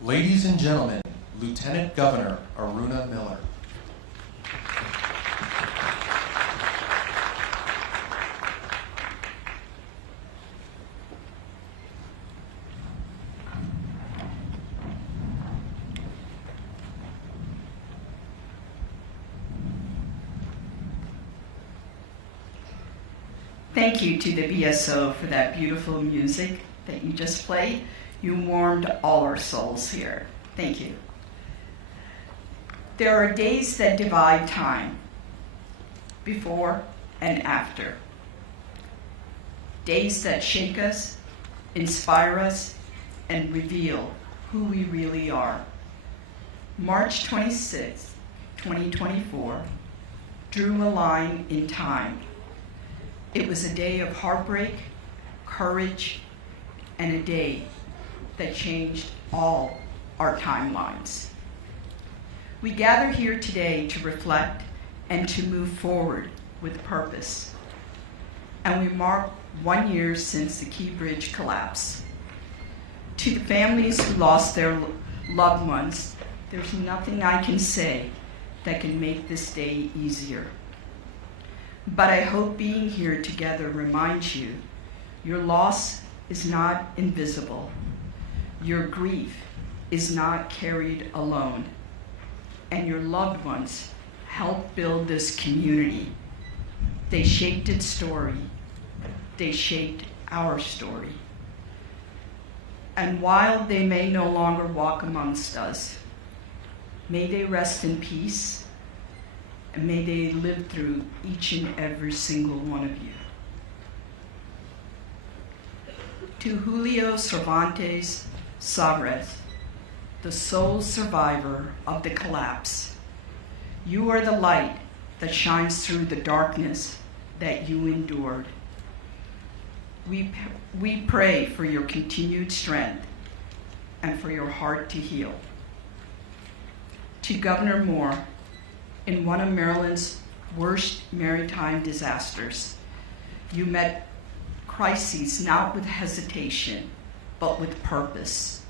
Ladies and gentlemen, Lieutenant Governor Aruna Miller. Thank you to the BSO for that beautiful music that you just played. You warmed all our souls here. Thank you. There are days that divide time, before and after. Days that shake us, inspire us, and reveal who we really are. March 26, 2024, drew a line in time. It was a day of heartbreak, courage, and a day that changed all our timelines. We gather here today to reflect and to move forward with purpose. And we mark 1 year since the Key Bridge collapse. To the families who lost their loved ones, there's nothing I can say that can make this day easier. But I hope being here together reminds you your loss is not invisible. Your grief is not carried alone. And your loved ones helped build this community. They shaped its story. They shaped our story. And while they may no longer walk amongst us, may they rest in peace. And may they live through each and every single one of you. To Julio Cervantes Sabres, the sole survivor of the collapse, you are the light that shines through the darkness that you endured. We pray for your continued strength and for your heart to heal. To Governor Moore, in one of Maryland's worst maritime disasters, you met crises not with hesitation, but with purpose.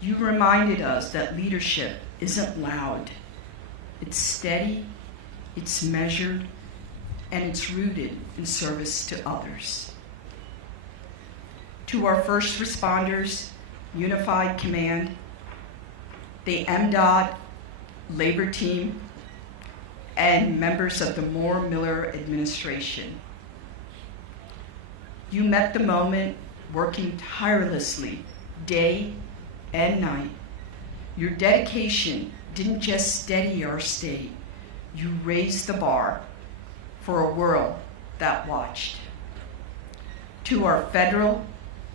You reminded us that leadership isn't loud. It's steady, it's measured, and it's rooted in service to others. To our first responders, Unified Command, the MDOT labor team, and members of the Moore-Miller administration. You met the moment working tirelessly day and night. Your dedication didn't just steady our state, you raised the bar for a world that watched. To our federal,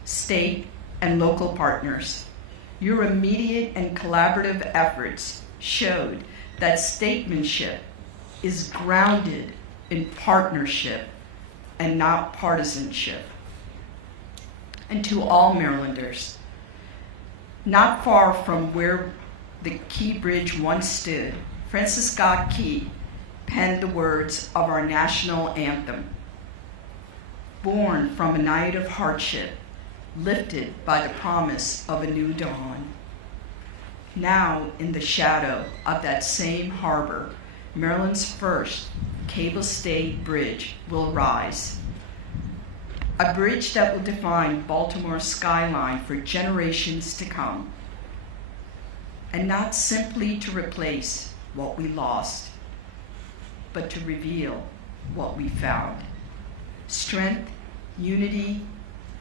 state, and local partners, your immediate and collaborative efforts showed that statesmanship is grounded in partnership and not partisanship. And to all Marylanders, not far from where the Key Bridge once stood, Francis Scott Key penned the words of our national anthem. Born from a night of hardship, lifted by the promise of a new dawn. Now, in the shadow of that same harbor, Maryland's first cable-stayed bridge will rise. A bridge that will define Baltimore's skyline for generations to come. And not simply to replace what we lost, but to reveal what we found. Strength, unity,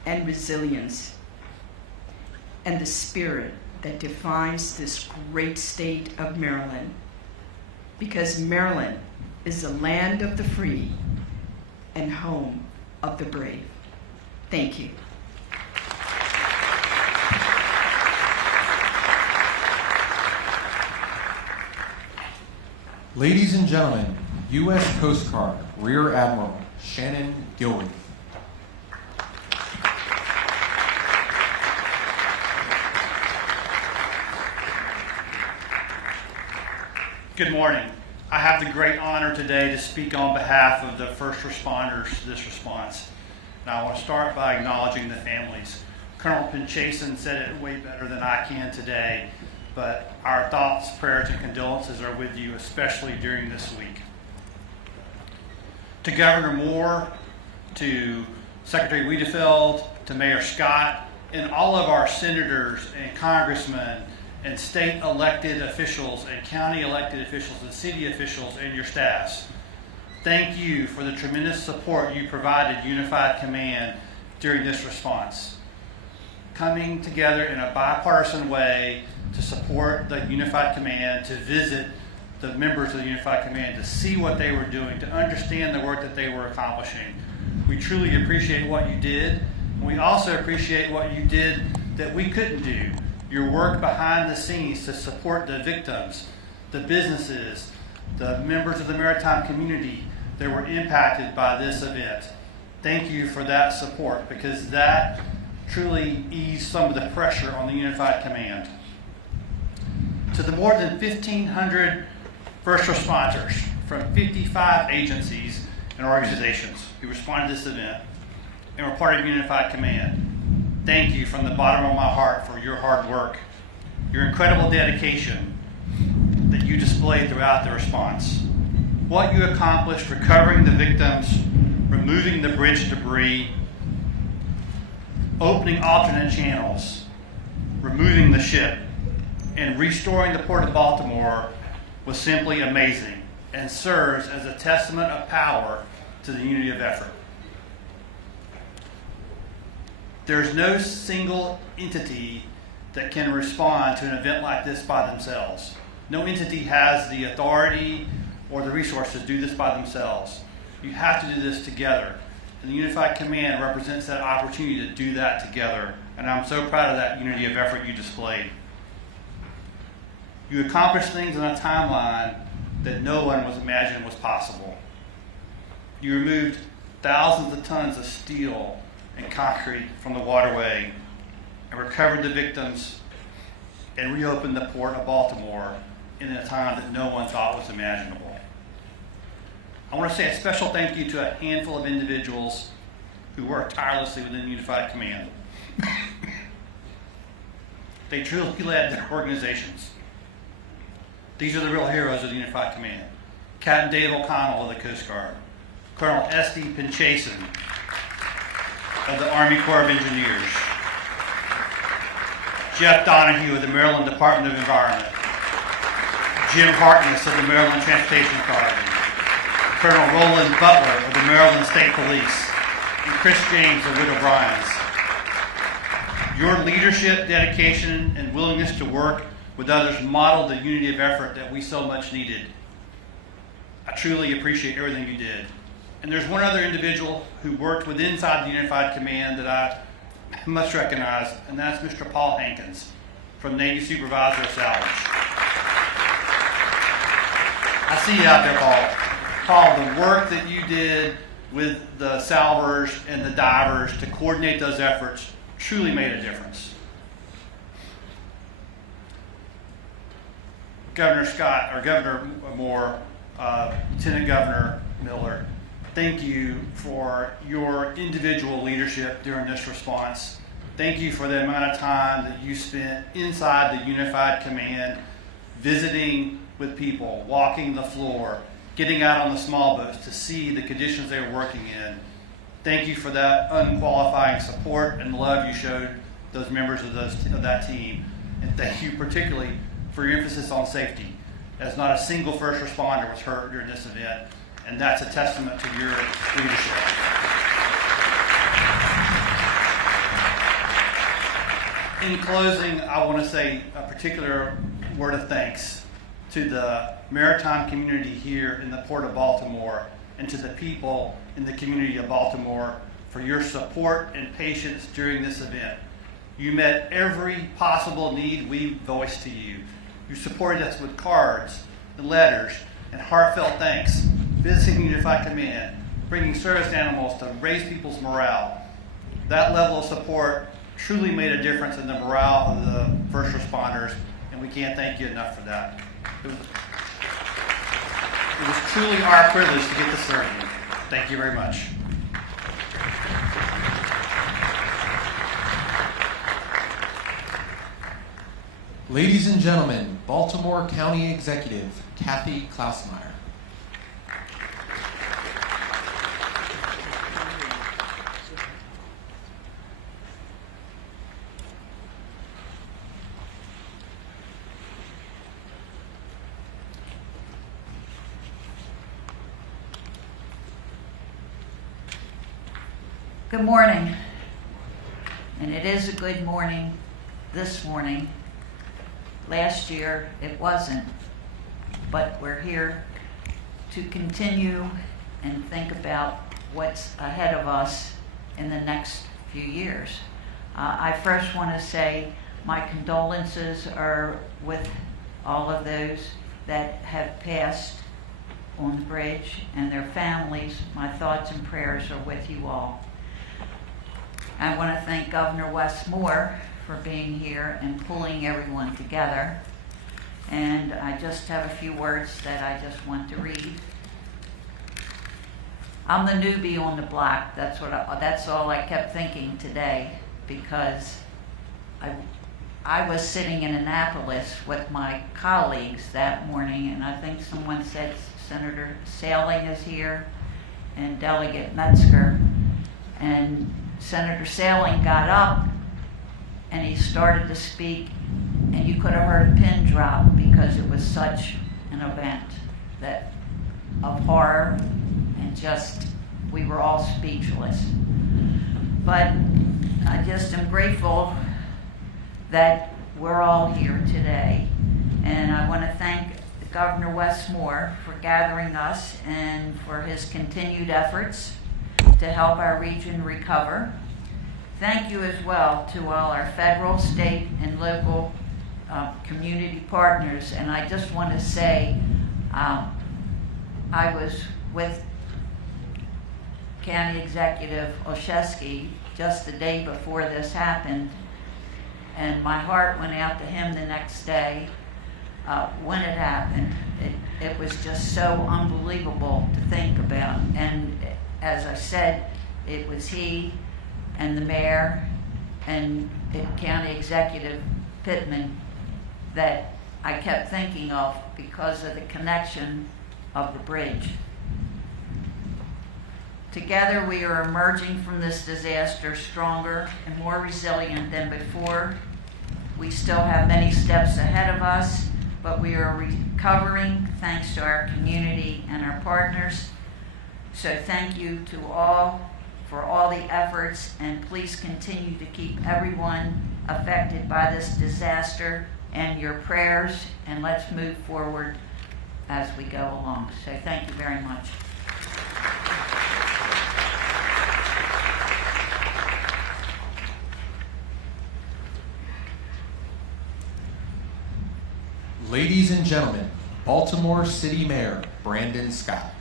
and resilience, and the spirit that defines this great state of Maryland, because Maryland is the land of the free and home of the brave. Thank you. Ladies and gentlemen, U.S. Coast Guard Rear Admiral Shannon Gilreath. Good morning. I have the great honor today to speak on behalf of the first responders to this response. And I want to start by acknowledging the families Colonel Pinchason said it way better than I can today, but our thoughts, prayers, and condolences are with you, especially during this week. To Governor Moore, to Secretary Wiedefeld, to Mayor Scott, and all of our senators and congressmen and state elected officials and county elected officials and city officials and your staffs, thank you for the tremendous support you provided Unified Command during this response. Coming together in a bipartisan way to support the Unified Command, to visit the members of the Unified Command, to see what they were doing, to understand the work that they were accomplishing. We truly appreciate what you did. We also appreciate what you did that we couldn't do. Your work behind the scenes to support the victims, the businesses, the members of the maritime community that were impacted by this event. Thank you for that support, because that truly eased some of the pressure on the Unified Command. To the more than 1,500 first responders from 55 agencies and organizations who responded to this event and were part of Unified Command, thank you from the bottom of my heart for your hard work, your incredible dedication that you displayed throughout the response. What you accomplished recovering the victims, removing the bridge debris, opening alternate channels, removing the ship, and restoring the Port of Baltimore was simply amazing and serves as a testament of power to the unity of effort. There's no single entity that can respond to an event like this by themselves. No entity has the authority or the resources to do this by themselves. You have to do this together. And the Unified Command represents that opportunity to do that together. And I'm so proud of that unity of effort you displayed. You accomplished things on a timeline that no one was imagining was possible. You removed thousands of tons of steel and concrete from the waterway and recovered the victims and reopened the Port of Baltimore in a time that no one thought was imaginable. I want to say a special thank you to a handful of individuals who worked tirelessly within Unified Command. They truly led their organizations. These are the real heroes of the Unified Command. Captain Dave O'Connell of the Coast Guard, Colonel S.D. Pinchason of the Army Corps of Engineers, Jeff Donahue of the Maryland Department of Environment, Jim Harkness of the Maryland Transportation Authority, Colonel Roland Butler of the Maryland State Police, and Chris James of Widow Bryan's. Your leadership, dedication, and willingness to work with others modeled the unity of effort that we so much needed. I truly appreciate everything you did. And there's one other individual who worked with inside the Unified Command that I must recognize, and that's Mr. Paul Hankins from Navy Supervisor of Salvage. I see you out there, Paul. Paul, the work that you did with the salvers and the divers to coordinate those efforts truly made a difference. Governor Scott, or Governor Moore, Lieutenant Governor Miller, thank you for your individual leadership during this response. Thank you for the amount of time that you spent inside the Unified Command, visiting with people, walking the floor, getting out on the small boats to see the conditions they were working in. Thank you for that unqualifying support and love you showed those members of that team. And thank you particularly for your emphasis on safety, as not a single first responder was hurt during this event, and that's a testament to your leadership. In closing, I want to say a particular word of thanks to the maritime community here in the Port of Baltimore and to the people in the community of Baltimore for your support and patience during this event. You met every possible need we voiced to you. You supported us with cards and letters and heartfelt thanks, visiting Unified Command, bringing service animals to raise people's morale. That level of support truly made a difference in the morale of the first responders, and we can't thank you enough for that. It was truly our privilege to get to serve you. Thank you very much. Ladies and gentlemen, Baltimore County Executive Kathy Klausmeyer. Good morning, and it is a good morning this morning. Last year it wasn't, but we're here to continue and think about what's ahead of us in the next few years. I first want to say my condolences are with all of those that have passed on the bridge and their families. My thoughts and prayers are with you all. I want to thank Governor Wes Moore for being here and pulling everyone together. And I just have a few words that I just want to read. I'm the newbie on the block. That's all I kept thinking today, because I was sitting in Annapolis with my colleagues that morning, and I think someone said Senator Szeliga is here and Delegate Metzger, and Senator Szeliga got up and he started to speak, and you could have heard a pin drop because it was such an event of horror, and just we were all speechless. But I just am grateful that we're all here today, and I want to thank Governor Wes Moore for gathering us and for his continued efforts to help our region recover. Thank you as well to all our federal, state, and local community partners. And I just want to say, I was with County Executive Olszewski just the day before this happened, and my heart went out to him the next day when it happened. It was just so unbelievable to think about. And as I said, it was he and the mayor and the county executive Pittman that I kept thinking of because of the connection of the bridge. Together we are emerging from this disaster stronger and more resilient than before. We still have many steps ahead of us, but we are recovering thanks to our community and our partners. So thank you to all for all the efforts, and please continue to keep everyone affected by this disaster and your prayers, and let's move forward as we go along. So thank you very much. Ladies and gentlemen, Baltimore City Mayor Brandon Scott.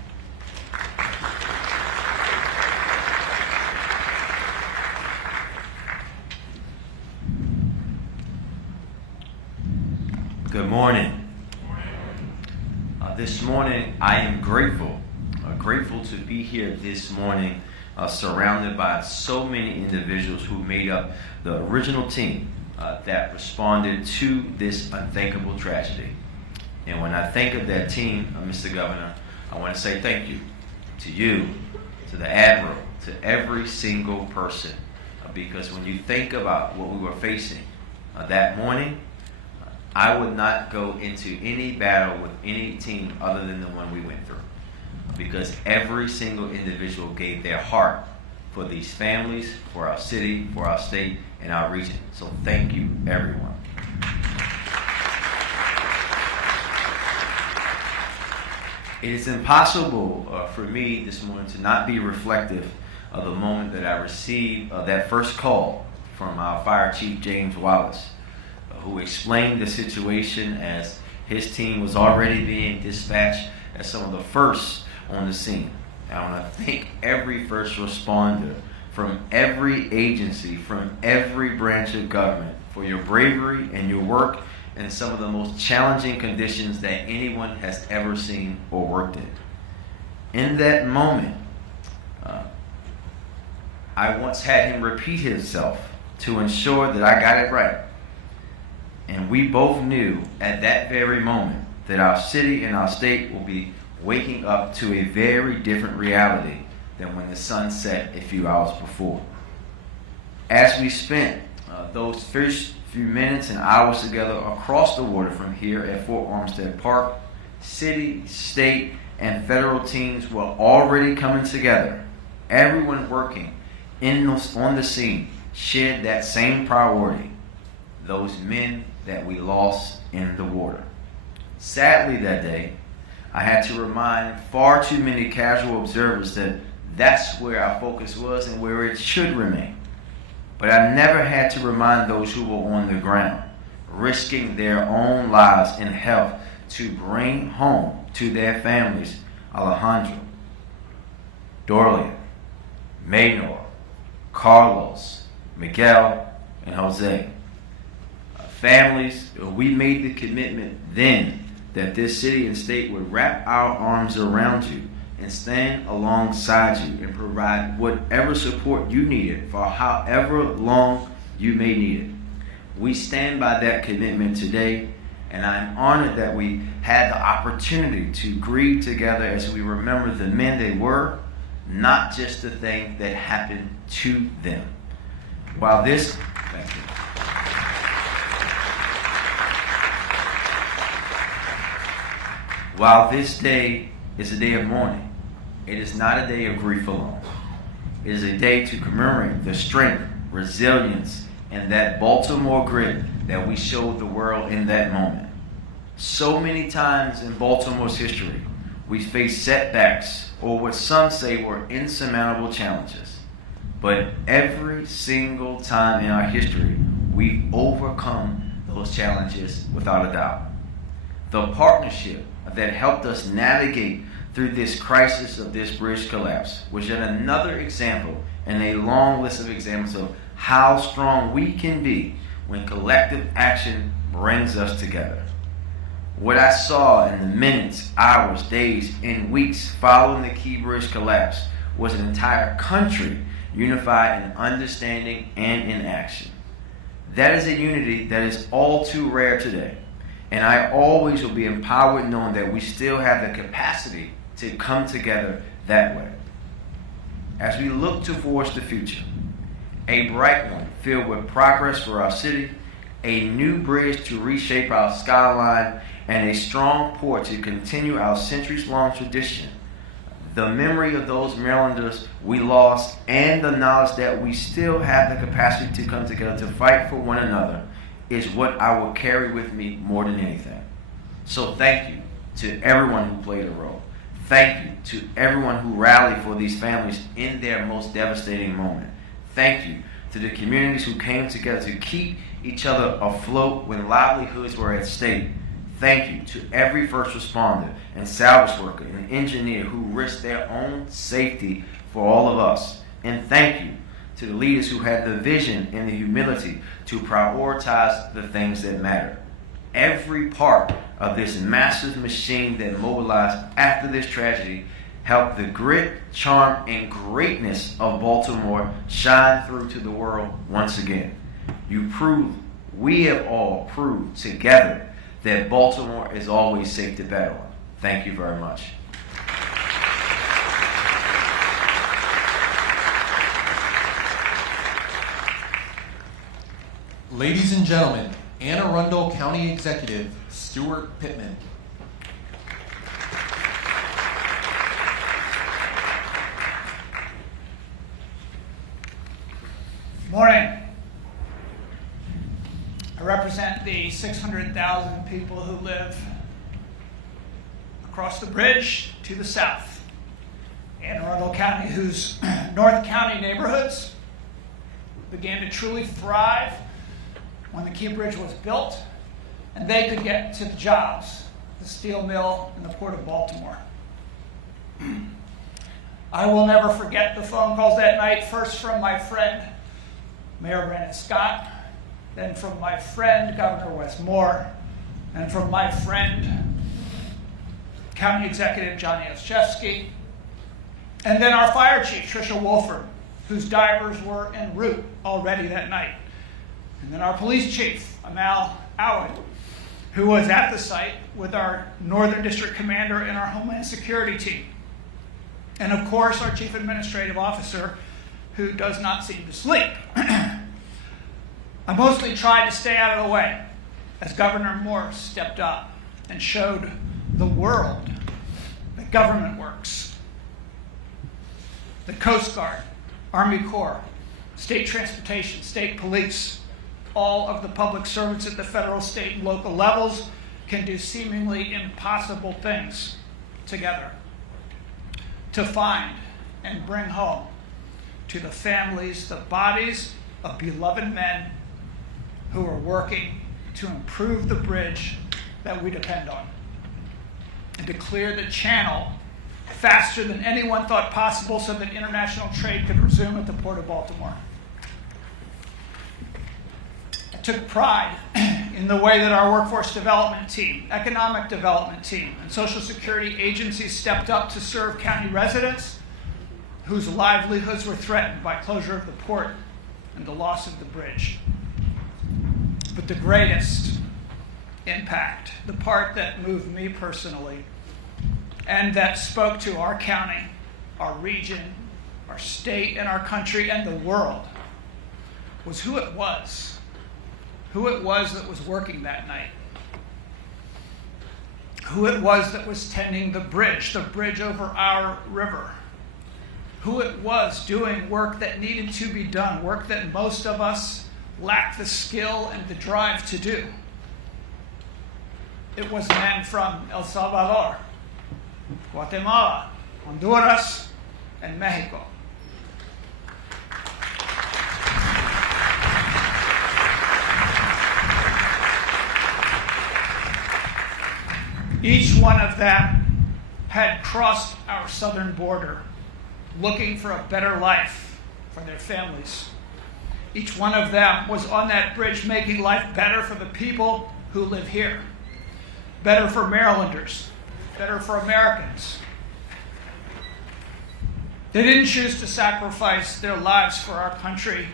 Good morning. This morning, I am grateful to be here this morning, surrounded by so many individuals who made up the original team that responded to this unthinkable tragedy. And when I think of that team, Mr. Governor, I want to say thank you to you, to the Admiral, to every single person, because when you think about what we were facing that morning, I would not go into any battle with any team other than the one we went through, because every single individual gave their heart for these families, for our city, for our state, and our region. So thank you, everyone. It is impossible for me this morning to not be reflective of the moment that I received that first call from our Fire Chief James Wallace, who explained the situation as his team was already being dispatched as some of the first on the scene. I want to thank every first responder from every agency, from every branch of government for your bravery and your work in some of the most challenging conditions that anyone has ever seen or worked in. In that moment, I once had him repeat himself to ensure that I got it right. And we both knew at that very moment that our city and our state will be waking up to a very different reality than when the sun set a few hours before. As we spent those first few minutes and hours together across the water from here at Fort Armstead Park, city, state, and federal teams were already coming together. Everyone working on the scene shared that same priority, those men that we lost in the water. Sadly that day, I had to remind far too many casual observers that that's where our focus was and where it should remain. But I never had to remind those who were on the ground, risking their own lives and health to bring home to their families Alejandro, Dorlian, Maynor, Carlos, Miguel, and Jose. Families, we made the commitment then that this city and state would wrap our arms around you and stand alongside you and provide whatever support you needed for however long you may need it. We stand by that commitment today, and I'm honored that we had the opportunity to grieve together as we remember the men they were, not just the thing that happened to them. While this, thank you. While this day is a day of mourning, it is not a day of grief alone. It is a day to commemorate the strength, resilience, and that Baltimore grit that we showed the world in that moment. So many times in Baltimore's history, we faced setbacks or what some say were insurmountable challenges. But every single time in our history, we've overcome those challenges without a doubt. The partnership that helped us navigate through this crisis of this bridge collapse was yet another example in a long list of examples of how strong we can be when collective action brings us together. What I saw in the minutes, hours, days, and weeks following the Key Bridge collapse was an entire country unified in understanding and in action. That is a unity that is all too rare today. And I always will be empowered knowing that we still have the capacity to come together that way. As we look towards the future, a bright one filled with progress for our city, a new bridge to reshape our skyline, and a strong port to continue our centuries-long tradition, the memory of those Marylanders we lost, and the knowledge that we still have the capacity to come together to fight for one another is what I will carry with me more than anything. So thank you to everyone who played a role. Thank you to everyone who rallied for these families in their most devastating moment. Thank you to the communities who came together to keep each other afloat when livelihoods were at stake. Thank you to every first responder and salvage worker and engineer who risked their own safety for all of us. And thank you to the leaders who had the vision and the humility to prioritize the things that matter. Every part of this massive machine that mobilized after this tragedy helped the grit, charm, and greatness of Baltimore shine through to the world once again. You proved, we have all proved together that Baltimore is always safe to battle on. Thank you very much. Ladies and gentlemen, Anne Arundel County Executive Stuart Pittman. Morning. I represent the 600,000 people who live across the bridge to the south. Anne Arundel County, whose North County neighborhoods began to truly thrive when the Key Bridge was built, and they could get to the jobs, the steel mill and the Port of Baltimore. I will never forget the phone calls that night, first from my friend, Mayor Brandon Scott, then from my friend, Governor Wes Moore, and from my friend, County Executive Johnny Olszewski, and then our fire chief, Tricia Wolford, whose divers were en route already that night. And then our police chief, Amal Allen, who was at the site with our Northern District Commander and our Homeland Security team. And of course, our Chief Administrative Officer, who does not seem to sleep. I mostly tried to stay out of the way as Governor Moore stepped up and showed the world that government works. The Coast Guard, Army Corps, State Transportation, State Police, all of the public servants at the federal, state, and local levels can do seemingly impossible things together to find and bring home to the families the bodies of beloved men who are working to improve the bridge that we depend on, and to clear the channel faster than anyone thought possible so that international trade could resume at the Port of Baltimore. I took pride in the way that our workforce development team, economic development team, and Social Security agencies stepped up to serve county residents whose livelihoods were threatened by closure of the port and the loss of the bridge. But the greatest impact, the part that moved me personally, and that spoke to our county, our region, our state, and our country, and the world, was who it was that was working that night. Who it was that was tending the bridge over our river. Who it was doing work that needed to be done, work that most of us lacked the skill and the drive to do. It was men from El Salvador, Guatemala, Honduras, and Mexico. Each one of them had crossed our southern border looking for a better life for their families. Each one of them was on that bridge making life better for the people who live here, better for Marylanders, better for Americans. They didn't choose to sacrifice their lives for our country,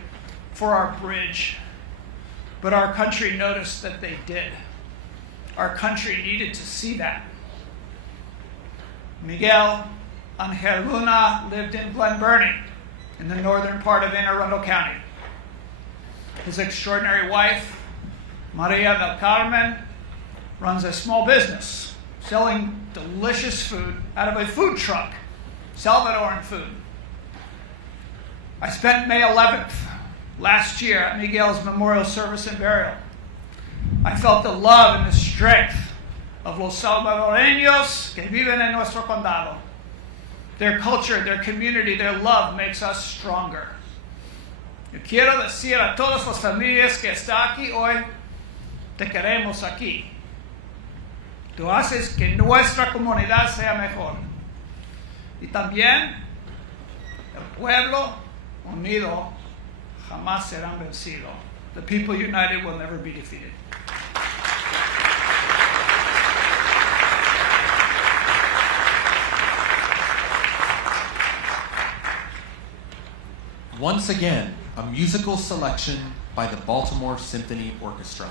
for our bridge, but our country noticed that they did. Our country needed to see that. Miguel Angel Luna lived in Glen Burnie, in the northern part of Anne Arundel County. His extraordinary wife, Maria del Carmen, runs a small business selling delicious food out of a food truck, Salvadoran food. I spent May 11th last year at Miguel's memorial service and burial. I felt the love and the strength of los salvadoreños que viven en nuestro condado. Their culture, their community, their love makes us stronger. Yo quiero decir a todas las familias que están aquí hoy, te queremos aquí. Tú haces que nuestra comunidad sea mejor. Y también el pueblo unido jamás serán vencido. The people united will never be defeated. Once again, a musical selection by the Baltimore Symphony Orchestra.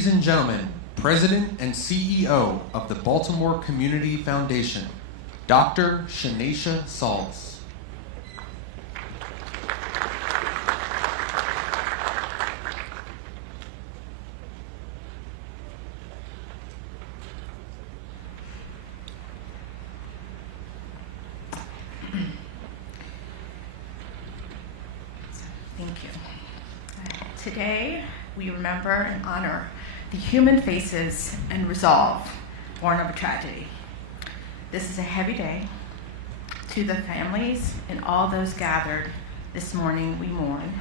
Ladies and gentlemen, President and CEO of the Baltimore Community Foundation, Dr. Shanesha Sauls. Thank you. Today, we remember and honor the human faces and resolve born of a tragedy. This is a heavy day. To the families and all those gathered this morning, we mourn.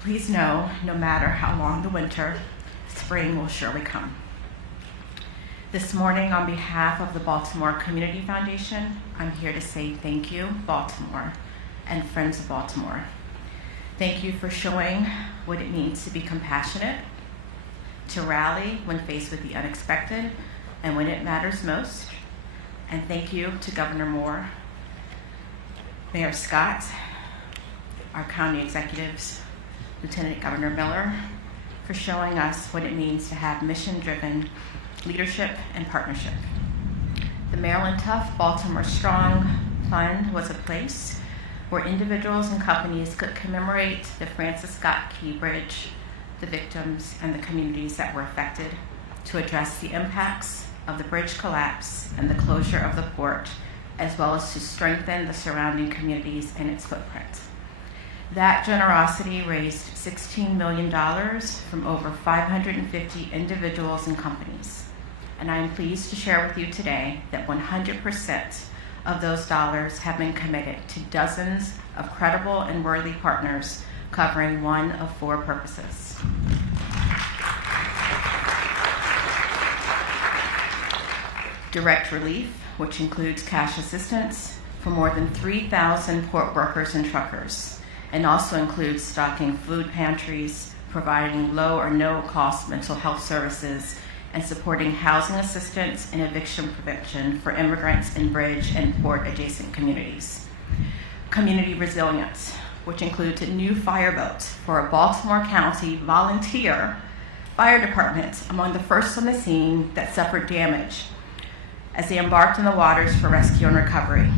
Please know, no matter how long the winter, spring will surely come. This morning, on behalf of the Baltimore Community Foundation, I'm here to say thank you, Baltimore, and friends of Baltimore. Thank you for showing what it means to be compassionate, to rally when faced with the unexpected and when it matters most. And thank you to Governor Moore, Mayor Scott, our county executives, Lieutenant Governor Miller, for showing us what it means to have mission-driven leadership and partnership. The Maryland Tough, Baltimore Strong Fund was a place where individuals and companies could commemorate the Francis Scott Key Bridge, the victims, and the communities that were affected, to address the impacts of the bridge collapse and the closure of the port, as well as to strengthen the surrounding communities and its footprint. That generosity raised $16 million from over 550 individuals and companies. And I am pleased to share with you today that 100% of those dollars have been committed to dozens of credible and worthy partners covering one of four purposes. Direct relief, which includes cash assistance for more than 3,000 port workers and truckers, and also includes stocking food pantries, providing low or no cost mental health services, and supporting housing assistance and eviction prevention for immigrants in bridge and port adjacent communities. Community resilience, which includes a new fireboat for a Baltimore County volunteer fire department, among the first on the scene that suffered damage as they embarked on the waters for rescue and recovery.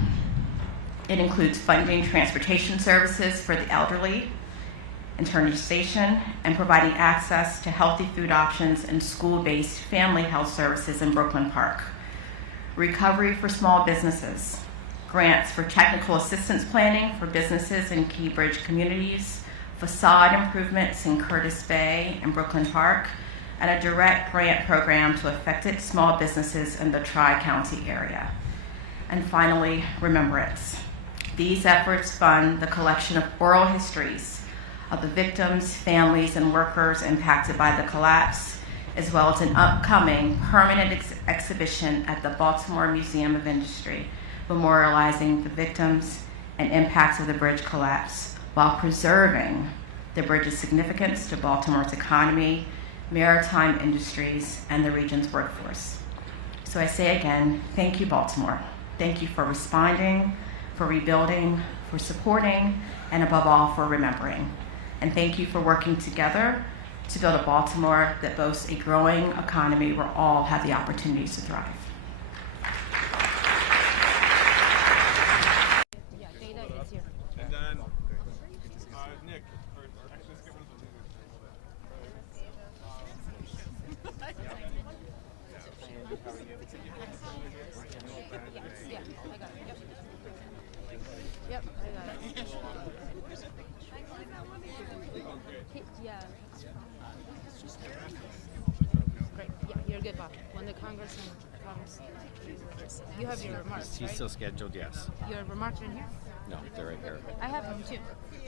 It includes funding transportation services for the elderly, internalization, and providing access to healthy food options and school-based family health services in Brooklyn Park. Recovery for small businesses, grants for technical assistance planning for businesses in Key Bridge communities, facade improvements in Curtis Bay and Brooklyn Park, and a direct grant program to affected small businesses in the Tri-County area. And finally, Remembrance. These efforts fund the collection of oral histories of the victims, families, and workers impacted by the collapse, as well as an upcoming permanent exhibition at the Baltimore Museum of Industry, memorializing the victims and impacts of the bridge collapse while preserving the bridge's significance to Baltimore's economy, maritime industries, and the region's workforce. So I say again, thank you, Baltimore. Thank you for responding, for rebuilding, for supporting, and above all, for remembering. And thank you for working together to build a Baltimore that boasts a growing economy where all have the opportunities to thrive. And then Nick, Yep, I got it. Yeah. Great. Yeah, you're good, Bob. When the Congressman comes, you have your remarks, He's right? still scheduled, yes. Your remarks are in here? No, they're right here. I have them too.